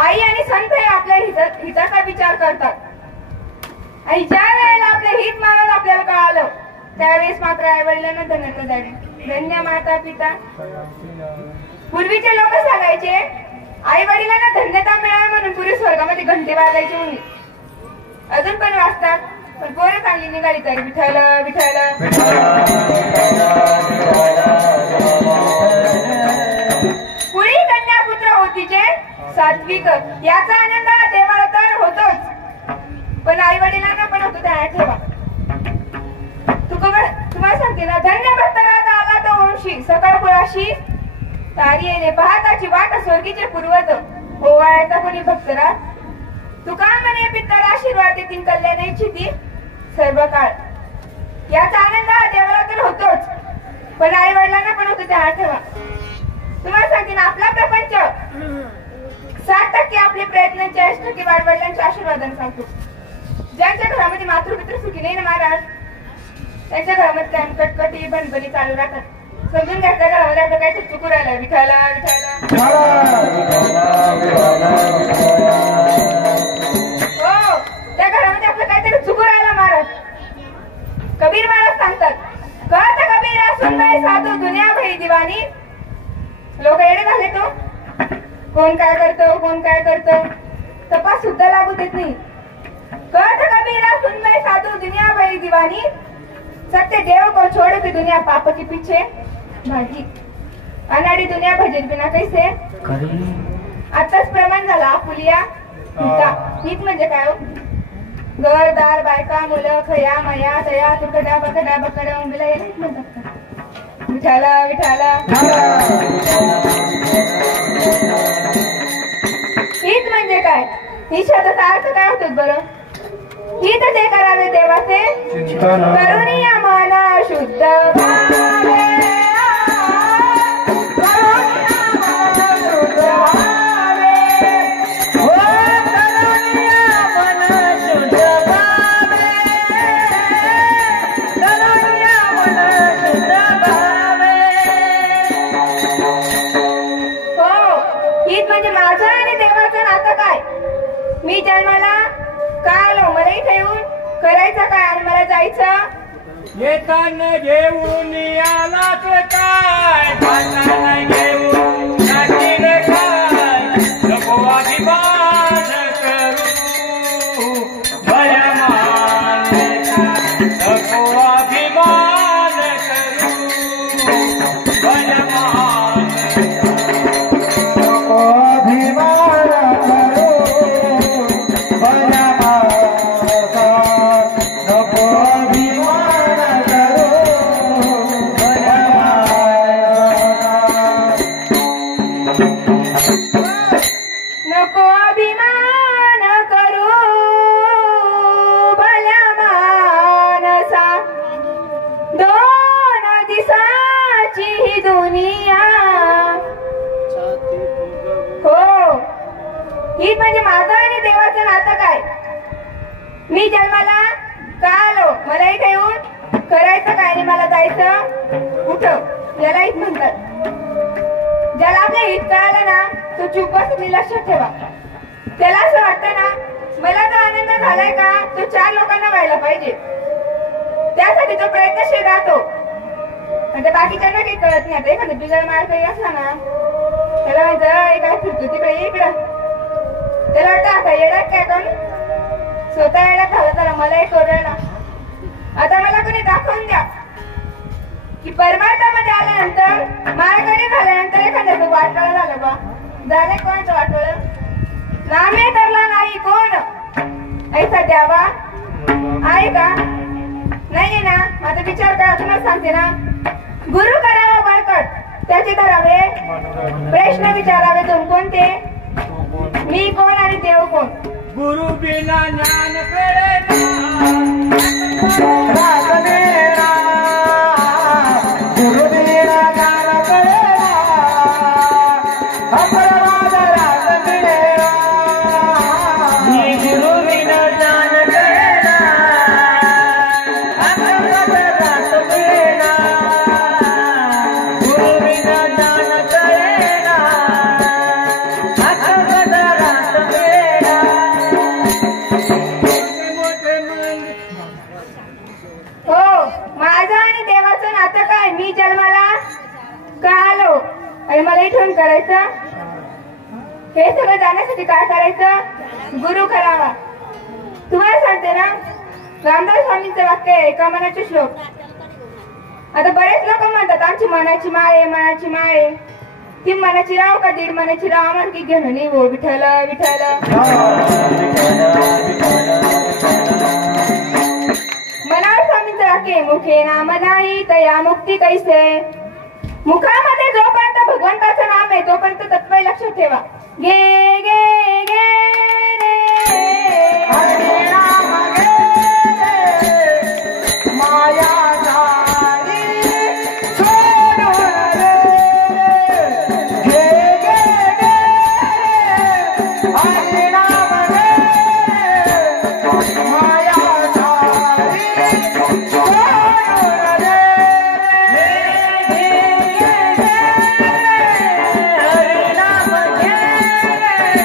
आई आणि संत हे आपल्या हिताचा विचार करतात आणि ज्या वेळेला आपलं हित मानायला आपल्याला कळालं त्यावेळेस मात्र आई वडिलांना धन्यता द्यावी धन्य माता पिता पूर्वीचे लोक सांगायचे आई वडिलांना धन्यता मिळावी म्हणून पूर्वी स्वर्गामध्ये घंटी वाजायची म्हणून अजून पण वाजतात पण पोरं चांगली निघाली तरी विठ्ठल विठ्ठल पुढे कन्या पुत्र होतीचे सात्विक याचा आनंद देवाला तर होतोच पण आई वडिलांना पण होतो त्या ठेवा तुम्हाला सांगते ना धन्य भक्तरात आला तो वंशी सकाळ कुळाशी तारी येणे पाहताची वाट स्वर्गीचे पूर्वज ओवाळायचा कोणी भक्तरात तुका म्हणे पित्तर आशीर्वाद देतील कल्याणाची ती सर्व काळ याचा आनंद देवाला तर होतोच पण आई वडिलांना पण होतो त्या ठेवा तुम्हाला सांगते ना आपला प्रपंच 60% आपले प्रयत्न 40% वाडवडिलांच्या आशीर्वादाने सांगतो ज्यांच्या घरामध्ये मातृपितृ सुखी नाही ना महाराज त्यांच्या घरामध्ये कटकटी भनभनी चालू राहतात समजून घ्यायच्या घरामध्ये आपलं काहीतरी चुकू राहिलं विठाला हो त्या घरामध्ये आपलं काहीतरी चुकू राहिलं महाराज कबीर महाराज सांगतात कहत कबीर सुनबाई साधू दुनिया भरी दिवाणी. लोक येडे झाले तो. कोण काय करतो, कोण काय करतो तपास सुद्धा लागू देत नाही. कहत कबीरा सुन मैं साधू दुनिया भरी दीवानी. सत्य देव को छोड़ के दुनिया पाप के पीछे भागी. अनाडी दुनिया भजन बिना कैसे. आताच प्रमाण झाला आपुलिया हित म्हणजे काय हो. घरदार बायका मुलं खया मया तया तुकडा बकडा बकडा उंबीला हे नाहीत म्हणतात का. विठाला विठाला हित म्हणजे काय. ही शब्दाचा अर्थ काय होतो बरं. हित ते करावे देवाचे करुणिया मन शुद्ध भावे. मी जन्माला का आलो. मला इथे येऊन करायचं काय आणि मला जायचं. येताना घेऊन आलाच काय जाताना घेऊन जातील काय. नको अभिमान करू भल्या मानेचा. नको अभिमान करू भल्या मानेचा. नको अभिमान करू भल्या मानेचा. नको अभिमान करू भल्या मानेचा. नको अभिमान करू भल्या मानसा. दोन दिसाची ही दुनिया. हो ही म्हणजे माझं आणि देवाचं नातं काय. मी जन्माला का आलो. मला इथे येऊन करायचं काय आणि मला जायचं कुठं. याला हित म्हणतात. ज्याला आपल्या हित कळालं ना तो चुप बसून लक्षात ठेवा. त्याला असं वाटतं ना मला तर आनंद झालाय का तो 4 लोकांना व्हायला पाहिजे. त्यासाठी तो प्रयत्नशील राहतो. म्हणजे बाकीच्यांना काही कळत नाही. आता एखादा बिगर मार काही असला ना त्याला माहिती काय फिरतो तिकडे इकडं. त्याला वाटतं आता येणार काय कोण स्वतः येण्यात झालं तर मलाही करू ना. आता मला कोणी दाखवून द्या की परमार्थामध्ये आल्यानंतर मायाकडे झाल्यानंतर एखाद्याचं वाटोळं झालं बा. झालंय कोणाचं वाटोळं. नामे तरला नाही कोण ऐसा द्यावा आहे का. नाहीये ना. माझा विचार करा तुम्हाला सांगते ना. गुरु करावा बळकट त्याचे धरावे प्रश्न विचारावे. दोन कोणते. मी कोण आणि देव कोण. गुरु बिना ज्ञान कळेना. गुरु बिना ज्ञान कळेना. अपरवाद रात मिळेना. गुरु बिना ज्ञान कळेना. अपरवाद रात मिळेना. गुरु बिना ज्ञान कळेना. अपरवाद रात मिळेना. हो माझं आणि देवाचं नातं काय. मी जन्माला का आलो आणि मला इथून करायचं. हे सगळं जाण्यासाठी काय करायचं. गुरु करावा. तुम्हाला सांगते ना रामदास स्वामींचं वाक्य आहे. एका मनाचे श्लोक. आता बरेच लोक म्हणतात आमची मनाची माय मनाची माय. ती मनाची राव का 1.5 मनाची राव म्हणकी घेणं नाही हो. विठ्ठल विठ्ठल. मनावर स्वामींचं वाक्य मुखे नाम नाही तया मुक्ती कैसे. मुखामध्ये जोपर्यंत भगवंताचं नाम आहे तोपर्यंत तत्पर लक्षात ठेवा. गे गे गे रे हरे राम गे रे. माया झाली सोडून रे. गे गे गे रे. हरे राम गे रे. माया झाली सोडून रे. हरे राम गे रे.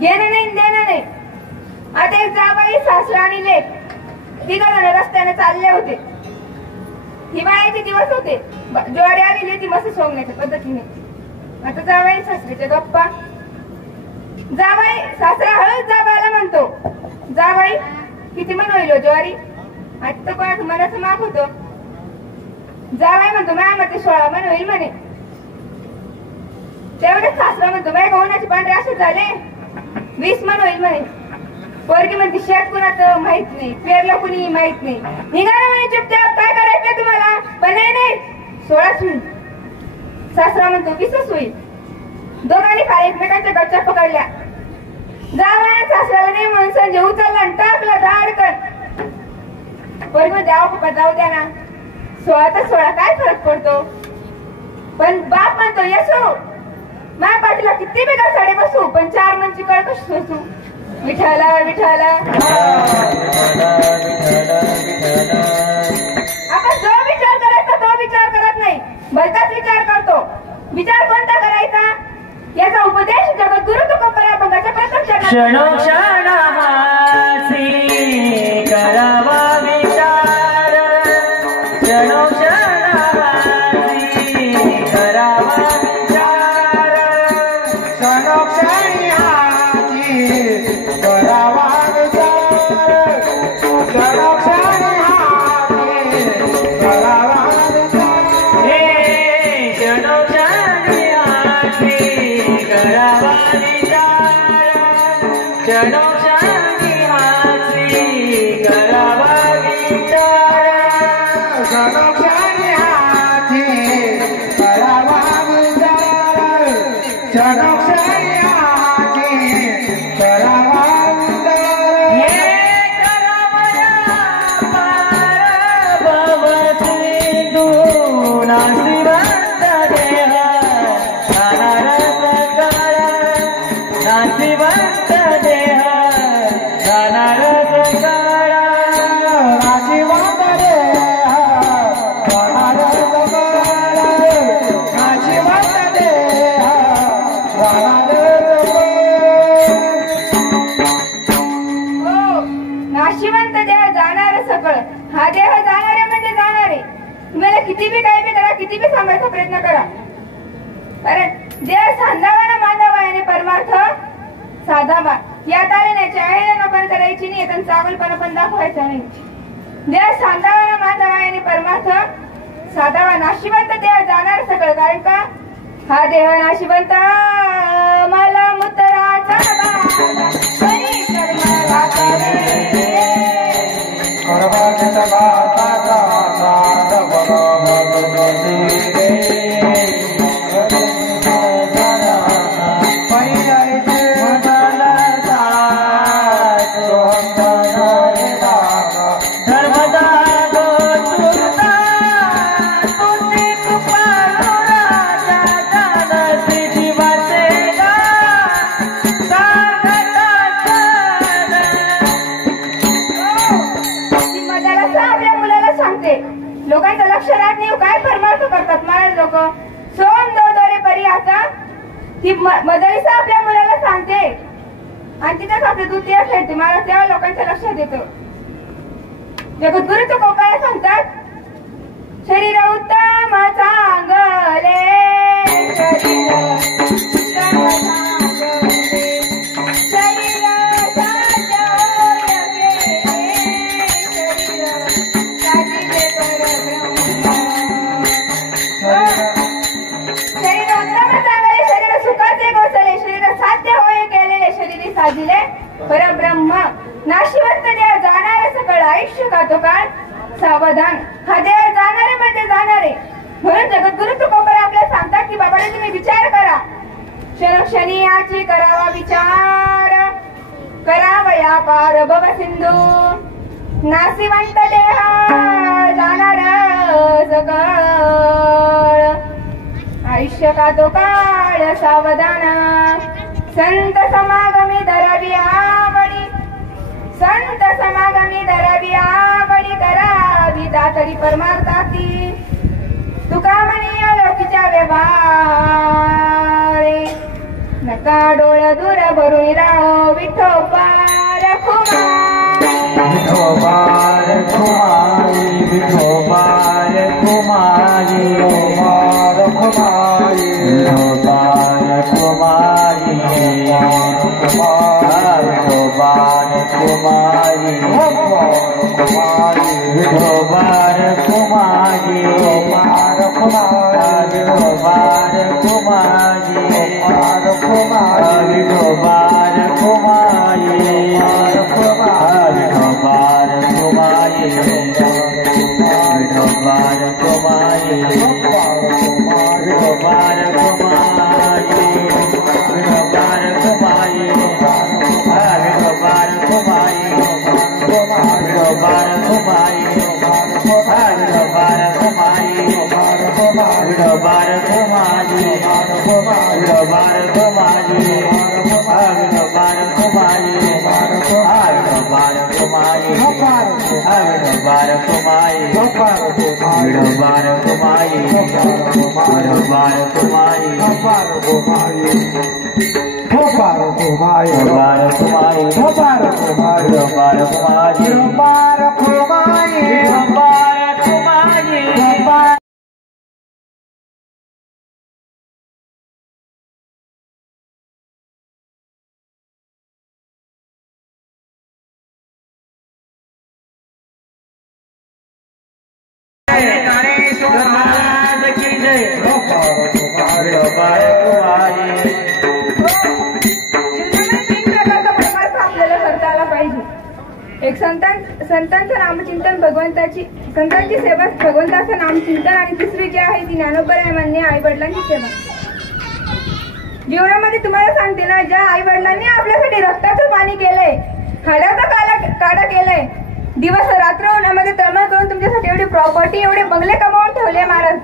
घेणं नाही देणं नाही. आता एक जाबाई सासरा आणि लेक तिघजण रस्त्याने चालले होते. हिवाळ्याचे दिवस होते. ज्वारी आलेली ती मस्त सोंगण्याच्या पद्धतीने. आता जाबाई सासऱ्याच्या गप्पा. जाबाई सासरा हळूच जाबायला म्हणतो, जाबाई किती मन होईल ज्वारी? आता कोणाचं मनाचं माप होतं. जाबाई म्हणतो माझ्या मते 16 मन होईल म्हणे. तेवढेच सासरा म्हणतो माझ्या गव्हाचे पांढरे असे झाले 20 मन होईल म्हणे. पोरगी म्हणते शेत कुणाचं माहित नाही, पेरलं कुणी माहित नाही. निघाला म्हणे चुपचाप, काय करायचंय तुम्हाला? पण नाही 16च होईल. सासरा म्हणतो 20च होईल. दोघांनी फार एकमेकांच्या गच्च्या पकडल्या. जावया सासऱ्याला नाही म्हणून संजय उचलला आणि टाकला धाडकन. पोरगी म्हणते आहो पप्पा जाऊ द्या ना, 16 तर 16 काय फरक पडतो? पण बाप म्हणतो येसो माझ्या पाठीला किती बेगा साडे बसू पण 4 मनची कळ कशी सोसू. विठाला विठाला. आपण जो विचार करायचा तो विचार करत नाही, भलताच विचार करतो. विचार कोणता करायचा याचा उपदेश जगद्गुरु तुकोबराय अभंगाच्या प्रथम क्षणोक्षणासी करावा विचार. क्षणोक्षणासी करावा विचार. क्षणोक्षणी करावा विचार. क्षणोक्षणी करावा विचार. हे क्षणोक्षणी करावा विचार. क्षणोक्षणी करावा विचार. क्षणोक्षणी करावा विचार. क्षणोक्षणी करावा विचार. हे करावया पार भवसिंधू नासिवंत देह जाणार सकळ. नासिवंत देह जाणार सकळ. नाशिवंत देह जाणार सकळ. नाशिवंत देह जाणार सकळ. हो, नाशिवंत देह जाणार सकळ. हा देह जाणारे म्हणजे जाणारे. तुम्हाला किती बी काही बी करा, किती बी सांभाळायचा प्रयत्न करा, कारण देह सांधावा ना बांधावा याने परमार्थ साधावा. या ताळण्याची आहे पण करायची नाही, पण चांगलपणा पण दाखवायचा नाही. देह सांधावा ना बांधावा याने परमार्थ साधावा. नाशिवंत देह जाणार सकळ. कारण का हा देह नाशिवंत मला मुतराचा बाळा परी कर्माला करे. करवाचा भाताचा साध लोकांचं लक्ष राहत नाही. काय परमार्थ करतात महाराज लोक. सोम दोरे परी आता ती मदरीसा आपल्या मुलाला सांगते आणि तिथेच आपलं दूध खेळते. महाराज तेव्हा लोकांच्या लक्षात येतं. जगद्गुरु तुकोबराय सांगतात शरीर उत्तम चांगले. शरीर उत्तम चांगले. शरीर साध्य होय गेले. शरीर साधिले परब्रह्म. शरीर उत्तम चांगले. शरीर सुखाचे गोसले. शरीर साध्य होय गेलेले. शरीर साधिले परब्रह्म. नाशिवंत देह जाणारे सकळ. आयुष्य का तो काळ सावधान. हा देह जाणारे म्हणजे जाणारे. म्हणून जगद्गुरु तुकोबराय आपल्याला सांगतात की बाबाने तुम्ही विचार करा. क्षणोक्षणी याची करावा विचार. करावया पार भवसिंधू नाशिवंत देह जाणार सकळ. आयुष्य का तो काळ सावधान. संत समागमी धरावी आवडी. संत समागमी धरावी आवडी. करावी दातरी परमार्थाती. तुका म्हणे लौकीच्या व्यवहारे. नका डोळ दूर भरून राहो विठोबा विठोबा रखुमाई विठोबा रखुमाई विठोबा रखुमाई विठोबा रखुमाई विठोबा रखुमाई विठोबा रखुमाई विठोबा रखुमाई विठोबार कुमारी विठोबार कुमारी विठोबार कुमारी विठोबार कुमारी विठोबार कुमारी विठोबार कुमारी विठोबार कुमारी विठोबार कुमारी विठोबार कुमारी विठोबार कुमारी विठोबार कुमारी विठोबार कुमारी विठोबार कुमारी विठोबार कुमारी Gopar Kumari, विठोबार कुमारी Gopar Kumari, विठोबार कुमारी Gopar Kumari, विठोबार कुमारी Gopar महाराज की जय विठोबार कुमारी जीवनामध्ये 3 प्रकारचा परमार्थ आपल्याला करता आला पाहिजे. एक संतांचं नामचिंतन, संतांची सेवा, भगवंताचं नामचिंतन, आणि तिसरी जी आहे ती ज्ञानोपरायमान्य आई वडिलांची सेवा. जीवनामध्ये तुम्हाला सांगते ना, ज्या आई वडिलांनी आपल्यासाठी रक्ताचं पाणी केलंय, हाडाचा काढा केलंय, दिवस रात्र उन्हामध्ये तळमळ करून तुमच्यासाठी एवढी प्रॉपर्टी, एवढे बंगले कमावून ठेवले महाराज,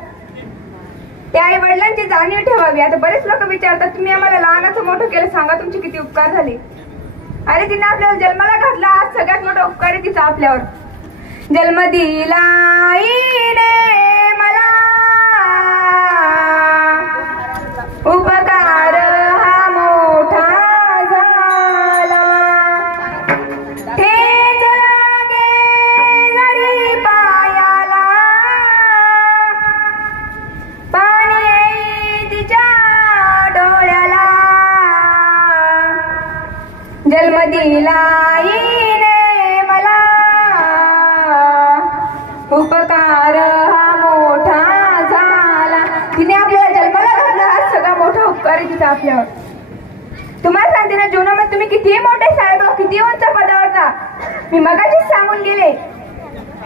त्या आई वडिलांची जाणीव ठेवावी. आता बरेच लोक विचारतात, तुम्ही आम्हाला लहानाचं मोठं केलं, सांगा तुमचे किती उपकार झाले. अरे तिने आपल्याला जन्माला घातला, आज सगळ्यात मोठा उपकार आहे तिचा आपल्यावर. जन्म दिला आईने मला, उपकार हा मोठा झाला. ठेच लागे जरी पायाला, पाणी येई तिच्या डोळ्याला. जन्म दिला आईने मला, उपकार हा मोठा झाला. तिने आपल्याला जन्माला घातला, हा सगळा मोठा उपकार आहे तिचा आपल्यावर. तुम्हाला सांगते ना, जीवनामध्ये तुम्ही कितीही मोठे साहेब, किती उंच पदावर जा, मी मगाशीच सांगून गेले,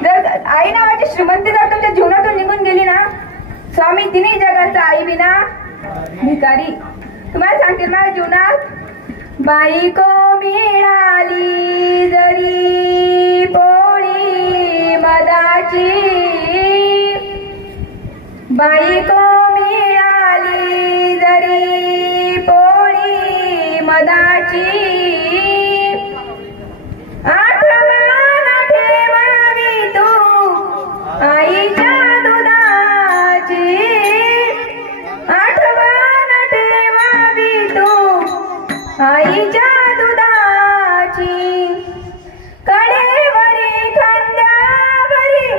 जर आई नावाची श्रीमंती जर तुमच्या जीवनातून निघून गेली ना, स्वामी तिन्ही जगाचा आई विना भिकारी. तुम्हाला सांगते माझ्या जीवनात बायको मिळाली जरी पोळी मदाची, बायको मिळाली जरी पोळी मदाची. आठवण ठेवावी तू आईच्या दुधाची, आठवण ठेवावी तू आईच्या दुधाची. कडेवरी खांद्यावरी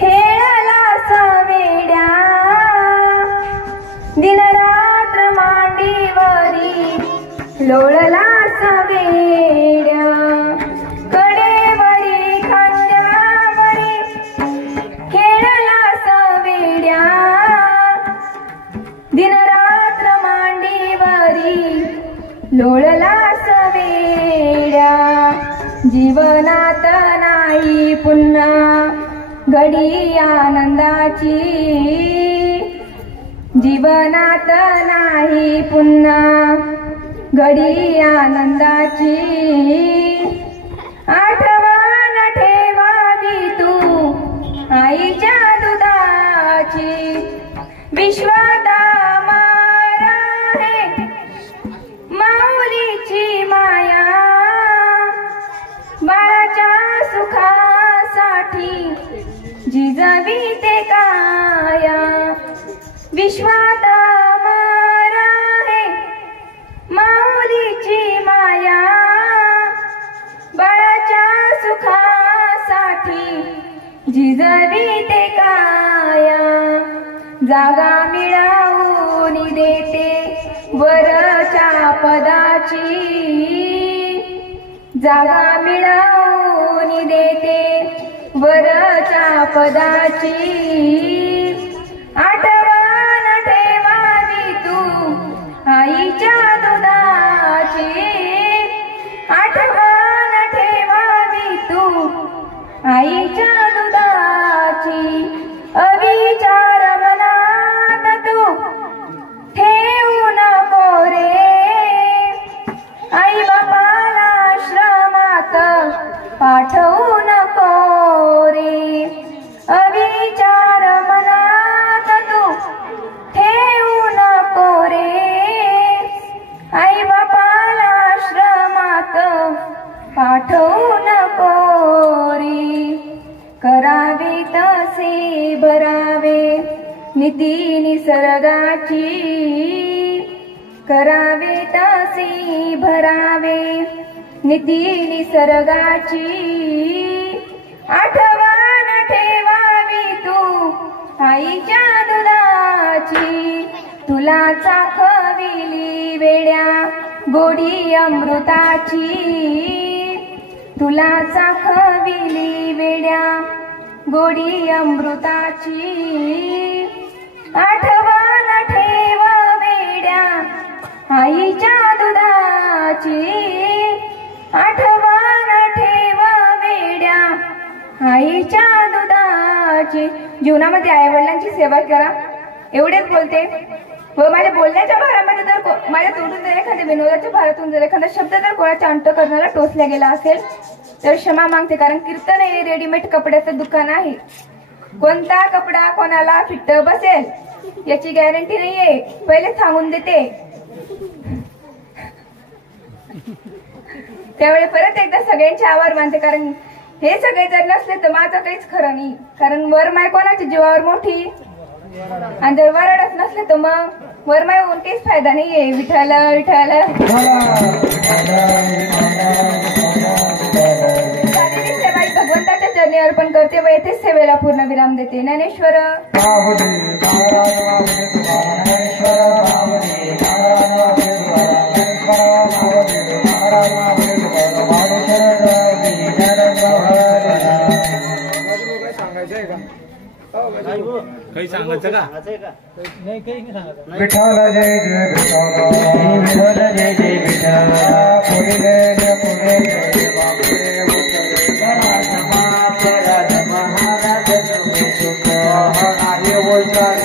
खेळला सवेड्या, दिनरात्र मांडीवरी लोळला सवेड्या. कडेवरी खांद्यावरी खेळला सवेड्या, दिनरात्र मांडीवरी लोळला सवेड्या. जीवनात नाही पुन्हा घडी आनंदाची, जीवनात नाही पुन्हा घडी आनंदाची. आठवण ठेवावी तू आईच्या दुधाची. विश्वात मारा हे माऊलीची माया, बाळाच्या सुखासाठी जिजावी ते काया. विश्वात मारा हे नविते काया जागा मिळवून देते वरच्या पदाची जागा मिळवून देते वरच्या पदाची आठवण ठेवावी तू आईच्या दुधाची आठवण ठेवावी तू आईच्या दुधाची अविचार मनात तू ठेवू नको रे आई बापाला आश्रमात पाठवू नको रे अविचार मनात तू ठेवू नको रे आई बापाला आश्रमात पाठवू नको रे करावे तसे भरावे नीती निसर्गाची करावे तसे भरावे नीती निसर्गाची आठवण ठेवावी तू आईच्या दुधाची तुला चाखविली वेड्या गोडी अमृताची तुला चाखविली वेड्या गोडी अमृताची आठवण ठेव वेड्या आईच्या दुधाची आठवण ठेव वेड्या आईच्या दुधाची जीवनामध्ये आई वडिलांची सेवा करा एवढेच बोलते व माझ्या बोलण्याच्या भारामध्ये जर माझ्या तोंडून जर एखाद्या विनोदाच्या भारातून जर एखादा शब्द जर कोणाच्या अंतःकरणाला टोचला गेला असेल तर क्षमा मागते कारण कीर्तन हे रेडीमेड कपड्याचं दुकान आहे कोणता कपडा कोणाला फिट बसेल याची गॅरंटी नाहीये पहिले सांगून देते त्यावेळी परत एकदा सगळ्यांचे आभार मानते कारण हे सगळे जर नसले तर माझं काहीच खरं नाही कारण वरमाय कोणाच्या जीवावर मोठी आणि जर वरडच नसले तर मग वरमाय होऊन काहीच फायदा नाहीये विठ्ठल विठ्ठल भगवंताच्या चरणी अर्पण करते व येथेच सेवेला पूर्ण विराम देते ज्ञानेश्वर काही सांगायचं का विठ्ठल जय जय विठ्ठल जय जय विठ्ठल पुढे जय पुढे जय बापरे पराध महाराज तुम्ही सुख हरी बोलतात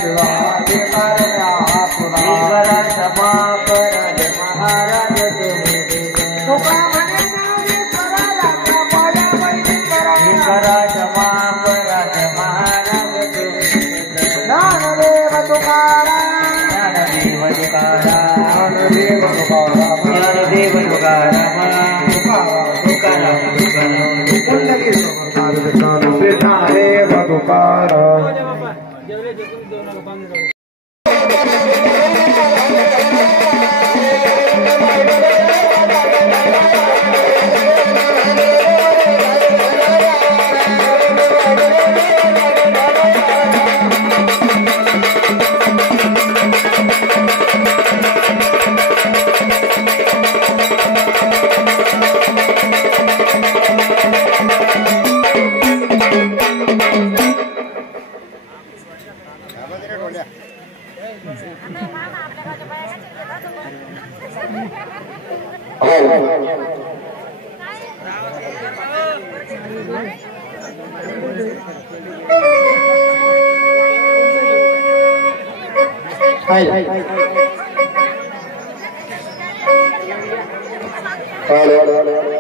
क्षमा पराध महाराज तुम्ही करा क्षमा पराध महाराज ज्ञानदेव तुकाराम ज्ञानदेव तुकाराम ज्ञानदेव तुकाराम तुकाराम ज्ञानदेव तुकाराम Hello.